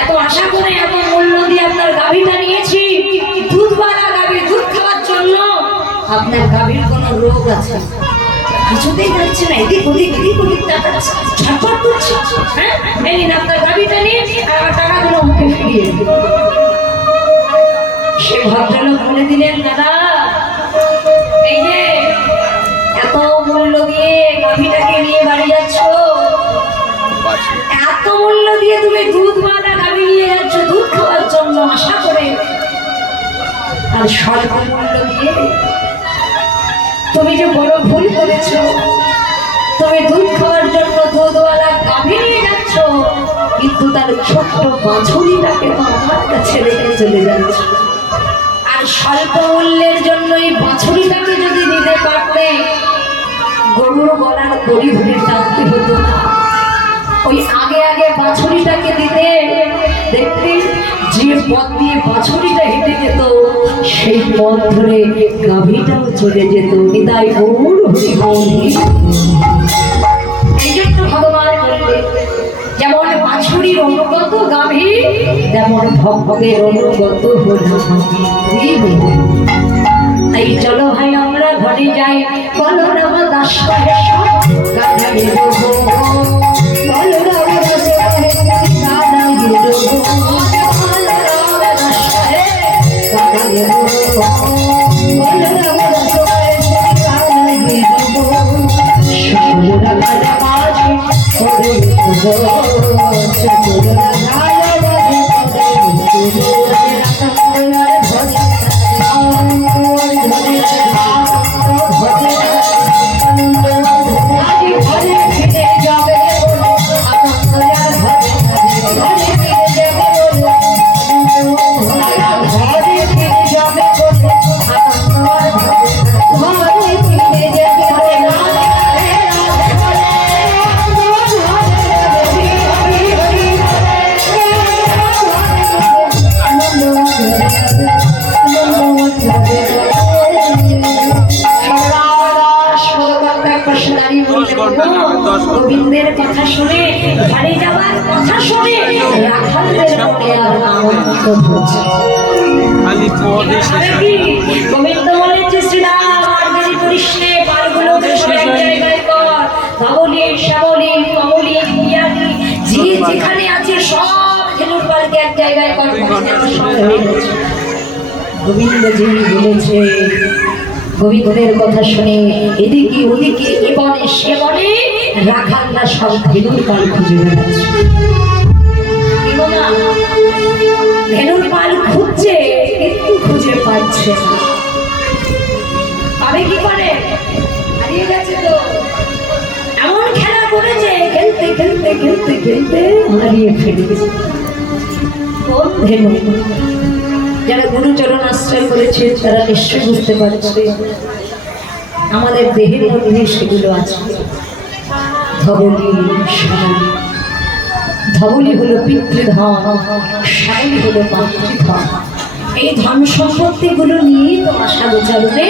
এত আশা করে এত মূল্য দিয়ে আপনার গাভীটা নিয়েছি, দুধওয়ালা গাভী, দুধ খাওয়ার জন্য। আপনার গাভীর কোনো রোগ আছে? কিছুতেই যাচ্ছে না, এদিক ওদিক এদিক ওদিক ছটফট করছে। হ্যাঁ, এই নিন আপনার গাভীটা নিয়ে আর আমার টাকাগুলো মুখে ফিরিয়ে দিন। সে ভদ্রলোক বলে দিলেন দাদা এই যে এত মূল্য দিয়ে গাভীটাকে নিয়ে বাড়ি যাচ্ছ, এত মূল্য দিয়ে তুমি দুধওয়ালা গাভী নিয়ে যাচ্ছ দুধ খাওয়ার জন্য আশা করে, আর স্বল্প মূল্য দিয়ে তুমি যে বড় ভুল করেছ। তুমি দুধ খাওয়ার জন্য দুধওয়ালা গাভী নিয়ে যাচ্ছ, কিন্তু তার ছোট্ট বাছুরিটাকে তো আমার কাছে রেখে চলে যাচ্ছে। আর স্বল্প মূল্যের জন্য এই বাছুরিটাকে যদি নিতে পারতে, গরুর গলার দড়ি ধরে টানতে হতো না। ওই আগে আগে বাছুরিটাকে দিতে, দেখতে যে পথ দিয়ে বাছুরিটা হেঁটে যেত সেই পথ ধরে গাভীটাও চলে যেত। নিতাই গৌর হরি হরি। এই জন্য ভগবান বললেন যেমন বাছুরির অনুগত গাভী, তেমন ভক্তের অনুগত হলো। তাই চলো ভাই আমরা ঘরে যাই, বলো রাম দাস বলো শপথ হচ্ছে। গোবিন্দ বলেছে শ্রীরাম আর দেরি করিস নে, পালগুলোকে সব এক জায়গায় কর। ধবলি, শ্যামলি, কমলি, পিয়ালি যে যেখানে আছে সব ধেনুর পালকে এক জায়গায় কর। গোবিন্দজি বলেছে, গোবিন্দের কথা শুনে এদিকে ওদিকে এ বনে সে বনে রাখালরা সব ধেনুর পাল খুঁজে বেড়াচ্ছে। ধেনুর পাল খুঁজছে কিন্তু খুঁজে পাচ্ছে না। পাবে কি করে? হারিয়ে গেছে তো। এমন খেলা করেছে, খেলতে খেলতে খেলতে খেলতে হারিয়ে ফেলেছে। কোন ধেনু? যারা গুরুচরণ আশ্রয় করেছে তারা নিশ্চয় বুঝতে পারছে আমাদের দেহের মধ্যে সেগুলো আছে। ধবলি, শ্যামলি। ধবলি হলো পিতৃধন, শ্যামলি হলো মাতৃধন। এই ধন সম্পত্তি গুলো নিয়ে তো আশা গোচারণে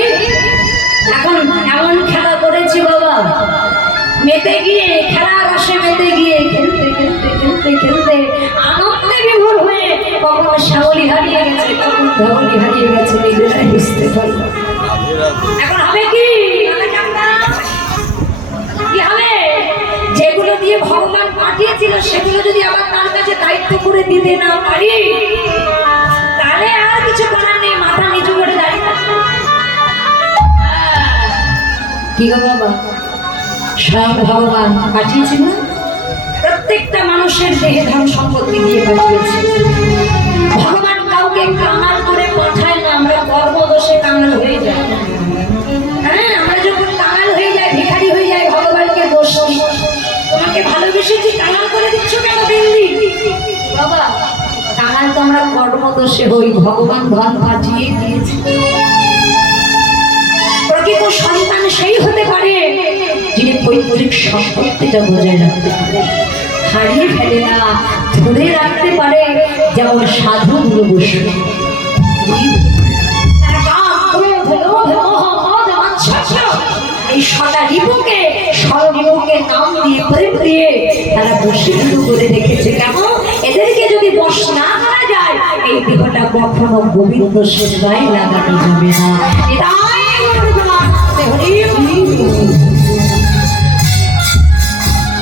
এখন এমন খেলা করেছি বাবা, মেতে গিয়ে খেলার রসে মেতে গিয়ে খেলতে খেলতে খেলতে খেলতে আনন্দে বিভোর হয়ে কখন শ্যামলি হারিয়ে গেছে, কখন ধবলি হারিয়ে গেছে, নিজেরাই বুঝতে পারল। এখন হবে কি? কি হবে? যেগুলো দিয়ে ভগবান পাঠিয়েছিল সেগুলো যদি আবার তার কাছে দায়িত্ব করে দিতে না পারি, তাহলে আর কিছু করার নেই, মাথা নিচু করে দাঁড়িয়ে থাকবে। কি গো বাবা, স্বয়ং ভগবান পাঠিয়েছিল, প্রত্যেকটা মানুষের দেহে ধন সম্পত্তি দিয়ে পাঠিয়েছে। ভগবান কাউকে কাঙাল করে পাঠায় না, আমরা কর্মদোষে কাঙাল হয়ে যাই। হ্যাঁ, আমরা যখন কাঙাল হয়ে যাই, ভিখারি হয়ে যাই, ভগবানকে দোষ দিই। তোমাকে ভালোবেসেছি, কাঙাল করে দিচ্ছ কেন দিল্লি? বাবা, কাঙাল তো আমরা কর্মদোষে হই, ভগবান ধন পাঠিয়ে দিয়েছে। প্রকৃত সন্তান সেই হতে পারে যিনি পৈতৃক সম্পত্তিটা বজায় রাখতে পারে, হারিয়ে ফেলে না, ধরে রাখতে পারে। যেমন সাধু গুরু বসু, এই সদা রিপুকে সর্বরিপুকে নাম দিয়ে প্রেম দিয়ে তারা বশীভূত করে রেখেছে। কেমন? এদেরকে যদি বশ না করা যায়, এই দেহটা কখনো গোবিন্দ সেবায় লাগানো যাবে না।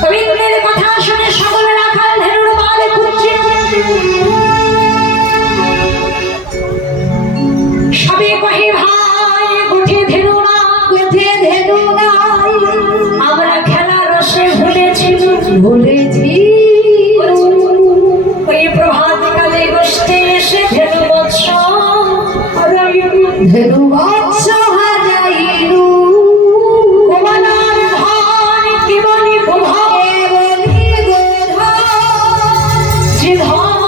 গোবিন্দের কথা শুনে সকলে রাখাল ধেনুর পাল খুঁজছে। সবে কহে ভাই উঠে ধেনু না, উঠে ধেনু না, আমরা খেলা রসে ভুলেছি। ওই প্রভাত কালে গোষ্ঠী এসে ধেনু বৎস ধেনু বৎস হারাইলু। গোমানার ধন কি বলি যে ধন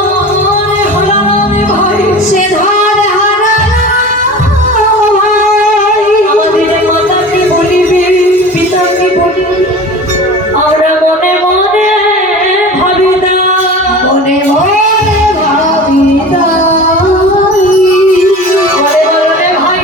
হলাম ভাই, সে ধন আমাদের মাতাকে বলিবে, পিতাকে বলিবে, আমরা মনে মনে ভাবিতা, মনে মনে ভাবিতা। বলে বলে ভাই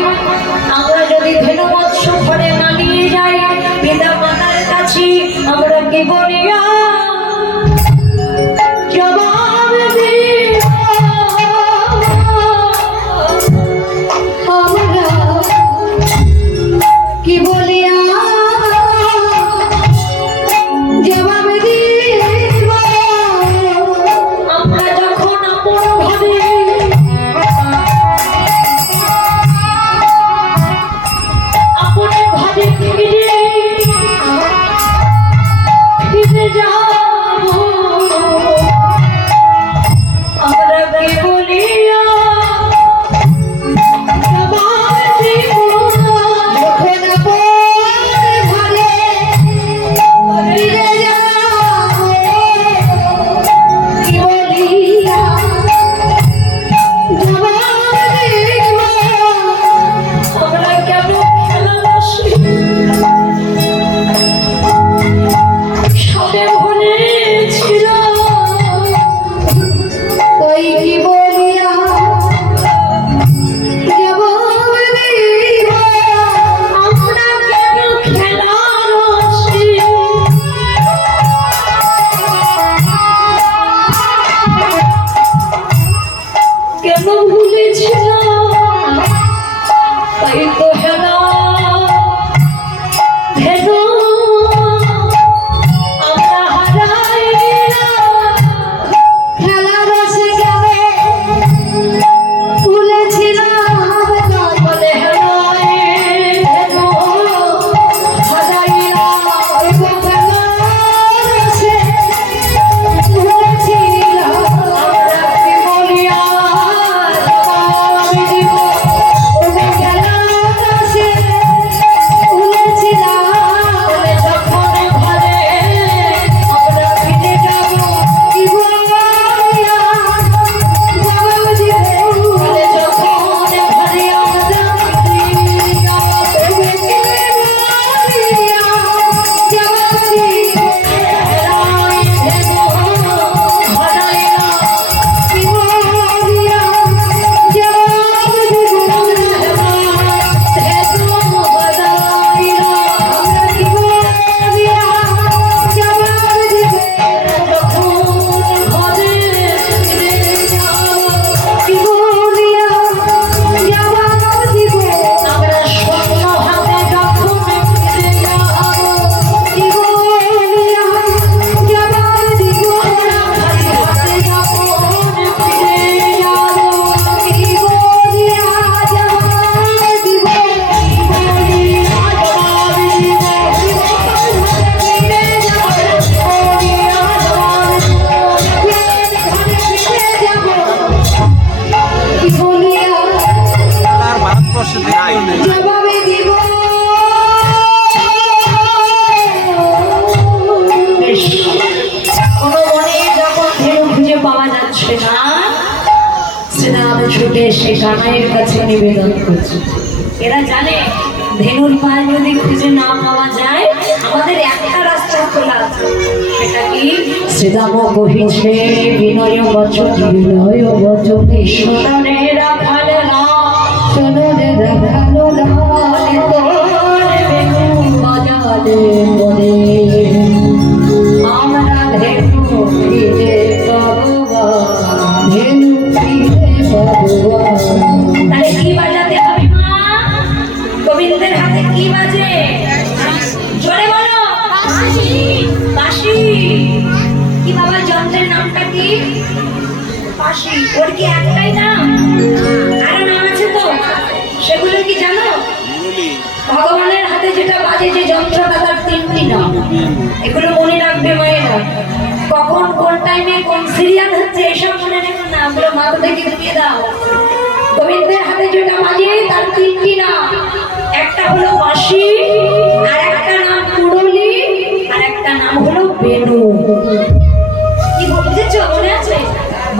এরা জানে ধেনুর পায়ে যদি খুঁজে না পাওয়া যায় আমাদের একটা রাস্তা খোলা আছে, সেটা কি শ্রীরাম কহিছে বিনয় বচন বিনয় বচনে শোননে রাখালো না, শোননে রাখালো না তোরে বেনু বাজালে বলে আমরা ধেনু ফিরে পাবো, ধেনু ফিরে পাবো। তাহলে কি বাজাতে হবে মা? গোবিন্দের হাতে কি বাজে? জোরে বলো। বাঁশি। কি বাবা যন্ত্রের নামটা কি? বাঁশি। ওর কি একটাই নাম? আরো নাম আছে তো, সেগুলো কি জানো? ভগবানের হাতে যেটা বাজে যে যন্ত্রটা তার তিনটি নাম, এগুলো মনে রাখবে মায়েরা। কখন কোন টাইমে কোন সিরিয়াল হচ্ছে এসব মনে রেখো না, ওগুলো মাথা থেকে দিয়ে দাও। গোবিন্দের হাতে যেটা বাজে তার তিনটি নাম, একটা হলো বাঁশি, আর একটা নাম কুড়ুলি, আর একটা নাম হলো বেনু। কি বুঝেছো? মনে আছে?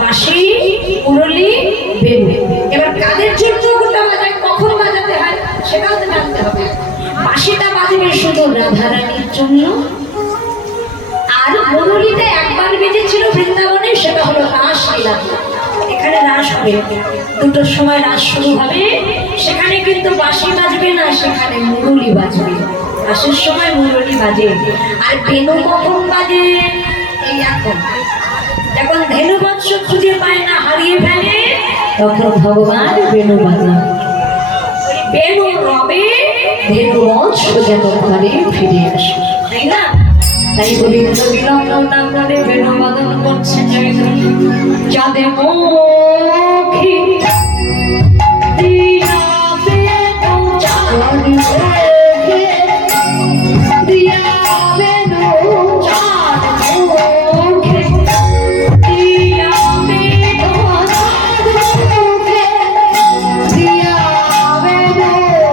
বাঁশি, কুড়ুলি, বেনু। এবার কাদের জন্য ওটা বাজায়, কখন বাজাতে হয় সেটাও তো জানতে হবে। বাঁশিটা বাজবে শুধু রাধারানীর জন্য, আর কুড়ুলিটা একবার বেজেছিল বৃন্দাবনে, সেটা হলো রাসলীলা। এখানে রাস হবে, দুটোর সময় রাস শুরু হবে, সেখানে কিন্তু বাঁশি বাজবে না, সেখানে মুরলি বাজবে। রাসের সময় মুরলি বাজে। আর বেনু কখন বাজে? এই এখন যখন ধেনু বৎস খুঁজে পায় না, হারিয়ে ফেলে, তখন ভগবান বেনু বাজা। বেনু রবে, ধেনু বৎস যেন ঘরে ফিরে আসে, তাই না? তাই গোবিন্দ বিলম্ব না করে বেনু বাদন করছে যাদের মুখী দিয়া বেনু চাঁদ দিয়া বেনু চাঁদ মুখে দিয়া বেনু চাঁদ মুখে দিয়া বেনু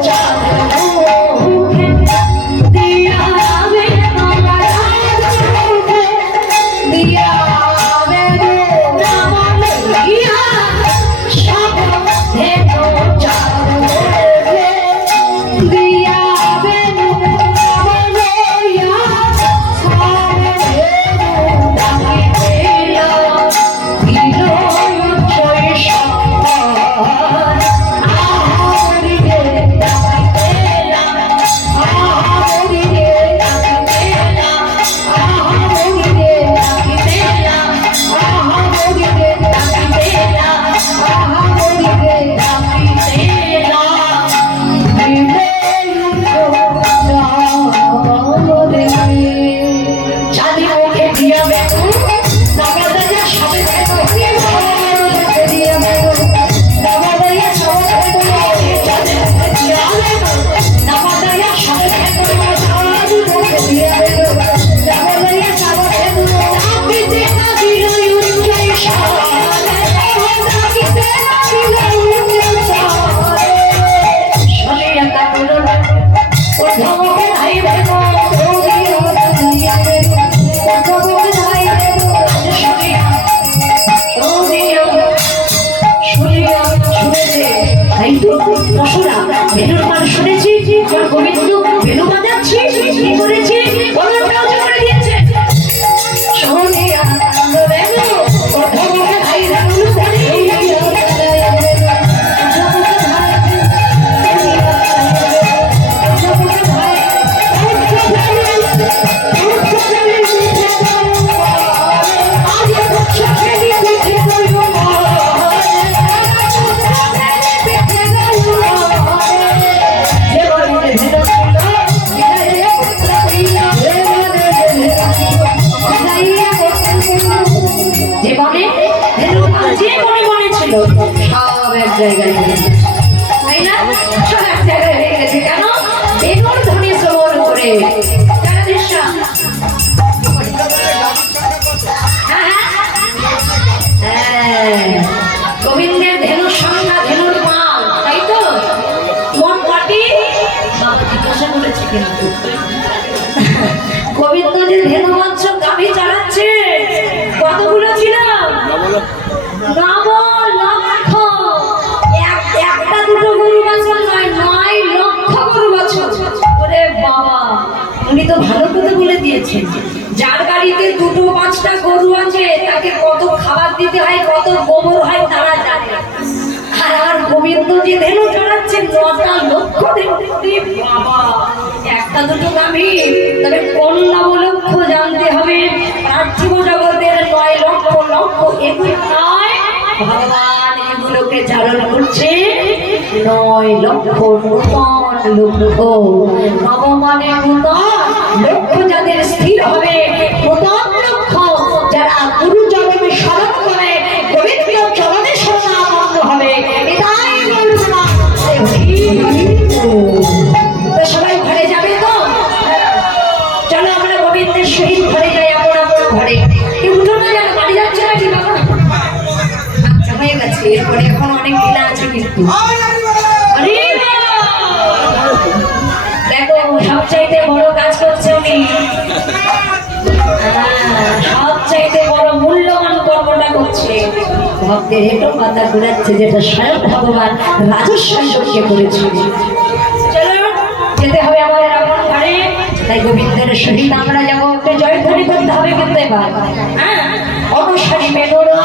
চাঁদ মুখে দিয়া বেনু দিয়া বেনু নাম লইয়া সব ধেনু চাঁদ মুখে দিয়া বেনু নাম লইয়া সব ধেনু ডাকিতেলা বিনয় শৈশব আহরিরে ডাকিতেলা আহরিরে ডাকিতেলা আহরিরে ডাকিতেলা আহরিরে ডাকিতেলা আহরিরে ডাকিতেলা চাঁদি মুখে দিয়া বেনু নাগাদাইয়া সবে বেনু দিয়া বেনু নাগাদাইয়া সবে বেনু চাঁদি মুখে দিয়া বেনু নাগাদাইয়া সবে বেনু চাঁদি মুখে দিয়া বেনু নাগাদাইয়া সবে বেনু ডাকিতে না বিনয় উচ্চৈ স্বরে ডাকিতে না বিনয় উচ্চৈ স্বরে শুনিয়া তা বলো না ওঠমকে ধাই বেনু শুনিয়া ওঠমকে ধাই বেনু শুনিয়া শুনিয়া শুনেছে, তাই তো পশুরা বেনুর গান শুনেছি, আর গোবিন্দ বেনু বাজাচ্ছি, কি করেছি বলনটাও যে করে দিয়েছে। শুনিয়া বেনু ওঠমকে ধাই বেনু শুনিয়া জীবনে যে মনে মনে ছিল সব এক জায়গায় হয়ে গেছে, তাই না? সব এক জায়গায় হয়ে গেছে। কেন? বেনুর ধ্বনি শ্রবণ করে। যারা দৃশ্যা গোবিন্দের ধেনুর সংখ্যা, ধেনুর পাল, তাই তো? মোট কটি? বাবা জিজ্ঞাসা করেছে কিন্তু গোবিন্দ যে ধেনু বৎস গাভী চালাচ্ছে কতগুলো ছিল? নব লক্ষ। একটা দুটো গরু বাছুর নয়, 9 তো ভালো কথা বলে দিয়েছেন, যার বাড়িতে দুটো পাঁচটা গরু আছে তাকে কত খাবার দিতে হয়, কত গোবর হয় তারা জানে। আর আমার গোবিন্দ যে ধেনু চড়াচ্ছে 9টা লক্ষ বাবা, একটা দুটো নামই তবে কোন নবলক্ষ জানতে হবে। পার্থিব জগতের 9 লক্ষ লক্ষ এগুলো নয়, ভগবান এগুলোকে চালন করছে 9 লক্ষ নূতন লক্ষ। নব মানে নূতন লক্ষ যাদের স্থির হবে, নূতন লক্ষ যারা গুরু চরণে স্মরণ করে গোবিন্দ চরণে শরণাগত হবে। এটাই বলবো। তো সবাই ঘরে যাবে তো? চলো আমরা গোবিন্দের সহিত ঘরে যাই, আপন আপন ঘরে। কেউ উঠো না, যেন বাড়ি যাচ্ছে নাকি বাবা? আচ্ছা হয়ে গেছে, এরপরে এখন অনেক লীলা আছে কিন্তু। দেখো সবচাইতে বড় কাজ করছে উনি, সবচাইতে বড় মূল্যবান কর্মটা করছে। ভক্তের হেঁটো পাতা ঘুরাচ্ছে, যেটা স্বয়ং ভগবান রাজস্বকে করেছে। চলো যেতে হবে আমাদের আপন ঘরে, তাই গোবিন্দের সহিত আমরা যাবো। ওকে জয়ধ্বনি করতে হবে কিন্তু এবার। হ্যাঁ, অনুসারী মেনোরা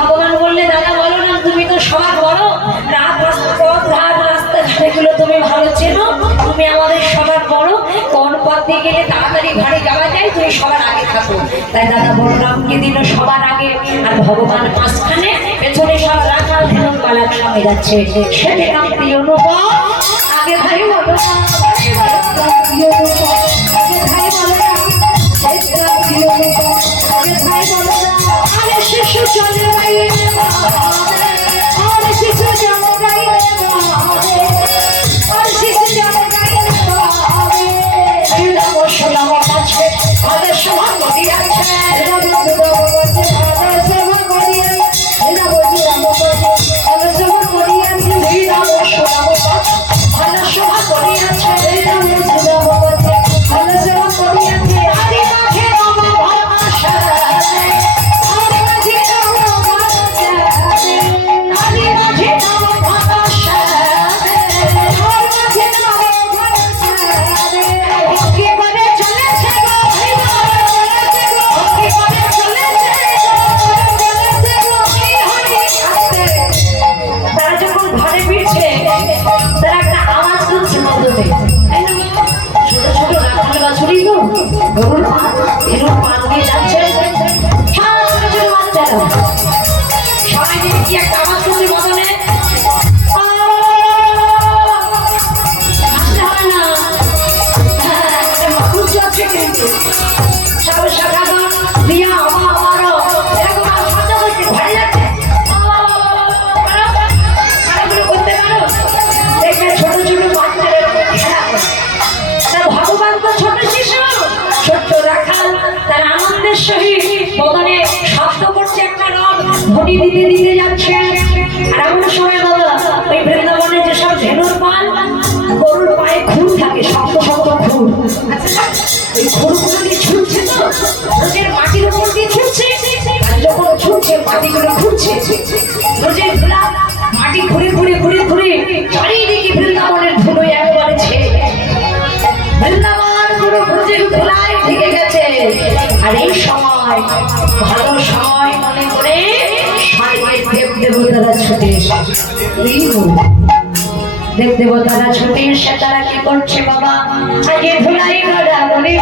ভগবান বললে, দাদা বলো না, তুমি তো সবার বড়, রাত রাস্তাঘাটগুলো তুমি ভালো চেনো, তুমি আমাদের সবার বড়, কোন পথ দিয়ে গেলে তাড়াতাড়ি ঘরে যাওয়া যায়, তুমি সবার আগে থাকো। তাই দাদা বলরামকে দিল সবার আগে, আর ভগবান মাঝখানে, পেছনে সব রাখাল ধেনুক পালার সঙ্গে যাচ্ছে। সেটা কান্তি অনুভব আগে ভাই বলো, আগে ভাই বলো, আরে শিশু চলে আরে শিশু চলে আরে শিশু চলে সমান গতি আছে দিতে দিতে যাচ্ছে। আর এমন সময় বাবা ওই বৃন্দাবনে যেসব ধেনুর পাল, গরুর পায়ে খুর থাকে, শক্ত শক্ত খুর, ওই খুরগুলো দিয়ে ছুটছে তো, রোজের মাটির উপর দিয়ে ছুটছে, আর যখন ছুটছে মাটিগুলো ঘুরছে, রোজের ধুলা মাটি ঘুরে ঘুরে ঘুরে ঘুরে চারিদিকে বৃন্দাবনের ধুলো একেবারে ছেয়ে, বৃন্দাবন পুরো রোজের ধুলায় ঢেকে গেছে। আর এই সময় ভালো সময় মনে করে দেব দেবতারা ছুটে এসেছে। দেব দেবতারা ছুটে এসে তারা কি করছে বাবা, আগে ধুলাই করা বলে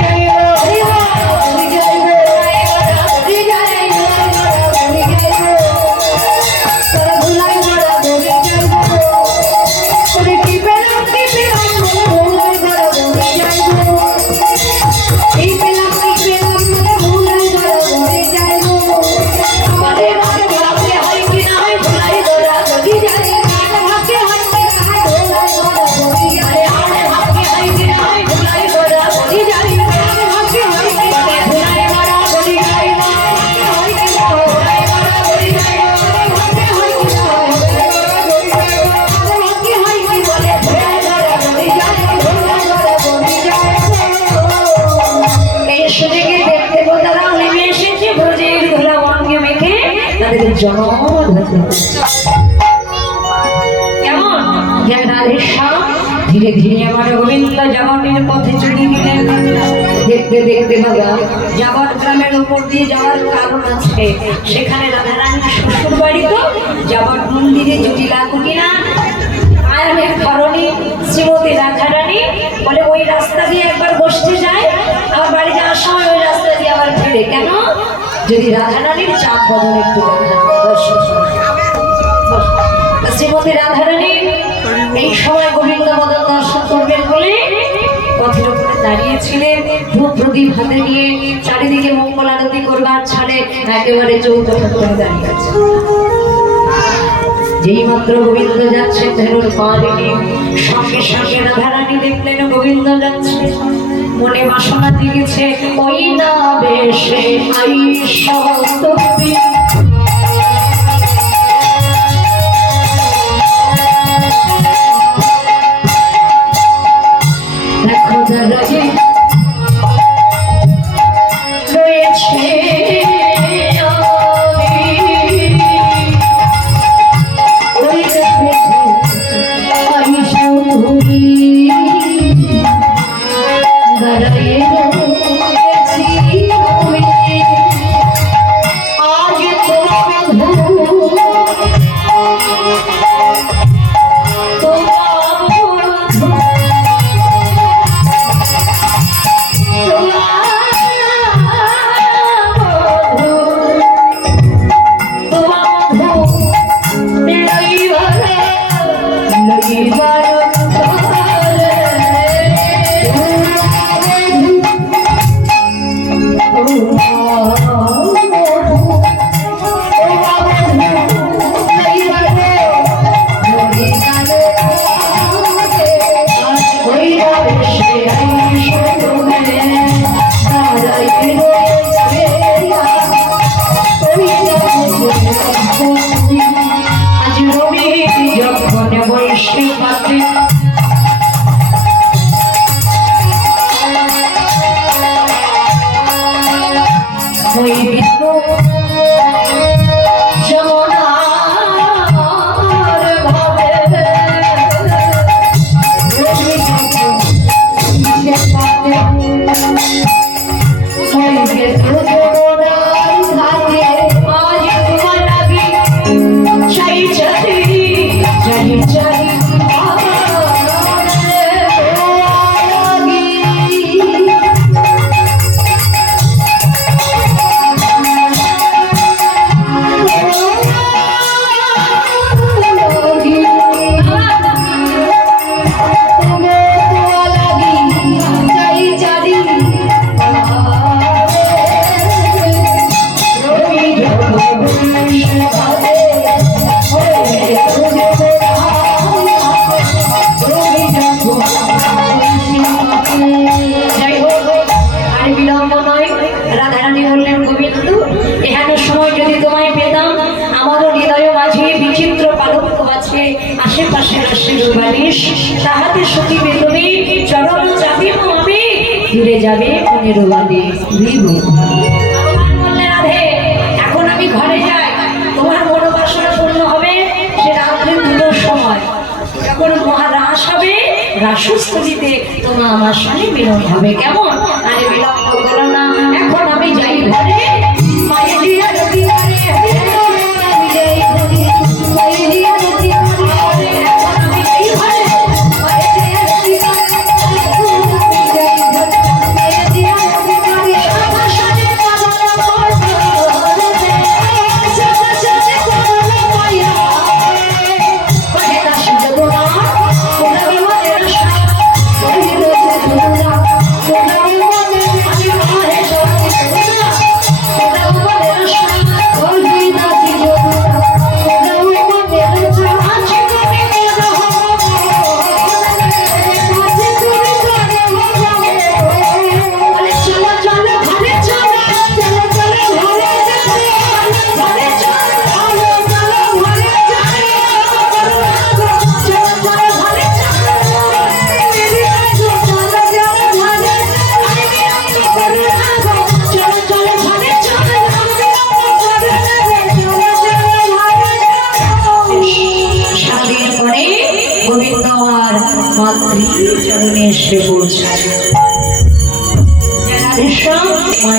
তাদের জনম কেমন যে রাধেশ্যাম ধীরে ধীরে আমার গোবিন্দ যাবনের পথে চলে গেলেন। দেখতে দেখতে বাবা যাবার গ্রামের উপর দিয়ে যাওয়ার কারণ আছে, সেখানে রাধারানীর শ্বশুর বাড়ি তো যাবার মন্দিরে জটিলা কুটিলা আয়ামের কারণে শ্রীমতী রাধারানী বলে ওই রাস্তা দিয়ে একবার বসতে যায়, আমার বাড়ি যাওয়ার সময় ওই রাস্তা দিয়ে আবার ফিরে। কেন? যদি রাধারানীর চাপ বদল একটু শ্রীমতী রাধারানী এই সময় গোবিন্দ বদল দর্শন করবেন বলে পথের উপরে দাঁড়িয়েছিলেন, ধূপ প্রদীপ হাতে নিয়ে চারিদিকে মঙ্গল আরতি করবার ছাড়ে একেবারে চৌদ্দ করে দাঁড়িয়ে আছে। যেই মাত্র গোবিন্দ যাচ্ছে ধেনুর পাড়ে, সঙ্গে সঙ্গে রাধারানী দেখলেন গোবিন্দ যাচ্ছে, মনে বাসনা জেগেছে ওই না বেশে আইসি দেখো দাঁড়িয়ে রয়েছে যাবে এখন আমি ঘরে যাই, তোমার মনোবাসনা পূর্ণ হবে। সে রাত্রে দুটোর সময় যখন মহারাস হবে, রাসস্থলীতে তোমার আমার সঙ্গে মিলন হবে। কেমন? আরে বিলম্ব করো না, এখন আমি যাই ঘরে।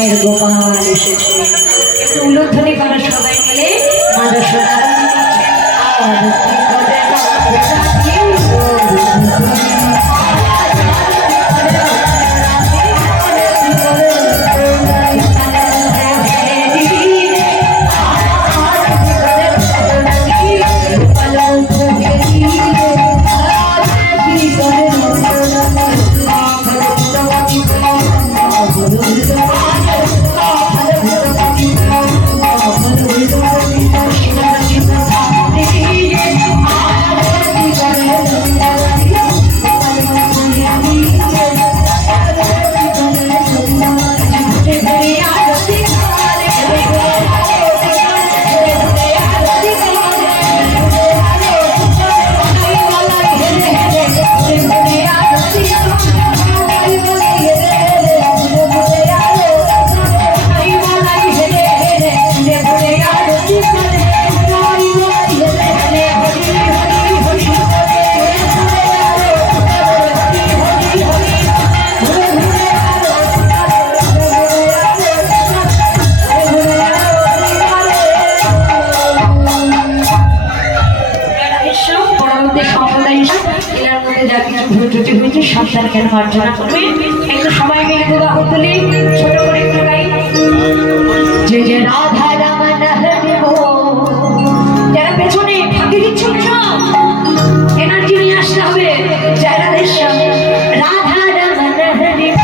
প্রাণের গোপাল এসেছে। একটু উলুধ্বনি করা সবাই মিলে মা যশোদা সাবধান কেন মার্জনা করবে। একটু সবাই মিলে দুর্গা তুলি ছোট করে একটু গাই। যে যে রাধা রামন হরিব, যারা পেছনে ফাঁকি দিচ্ছ এনার্জি নিয়ে আসতে হবে। জয় রাধেশ্যাম। রাধা রামন হরিব,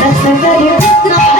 That's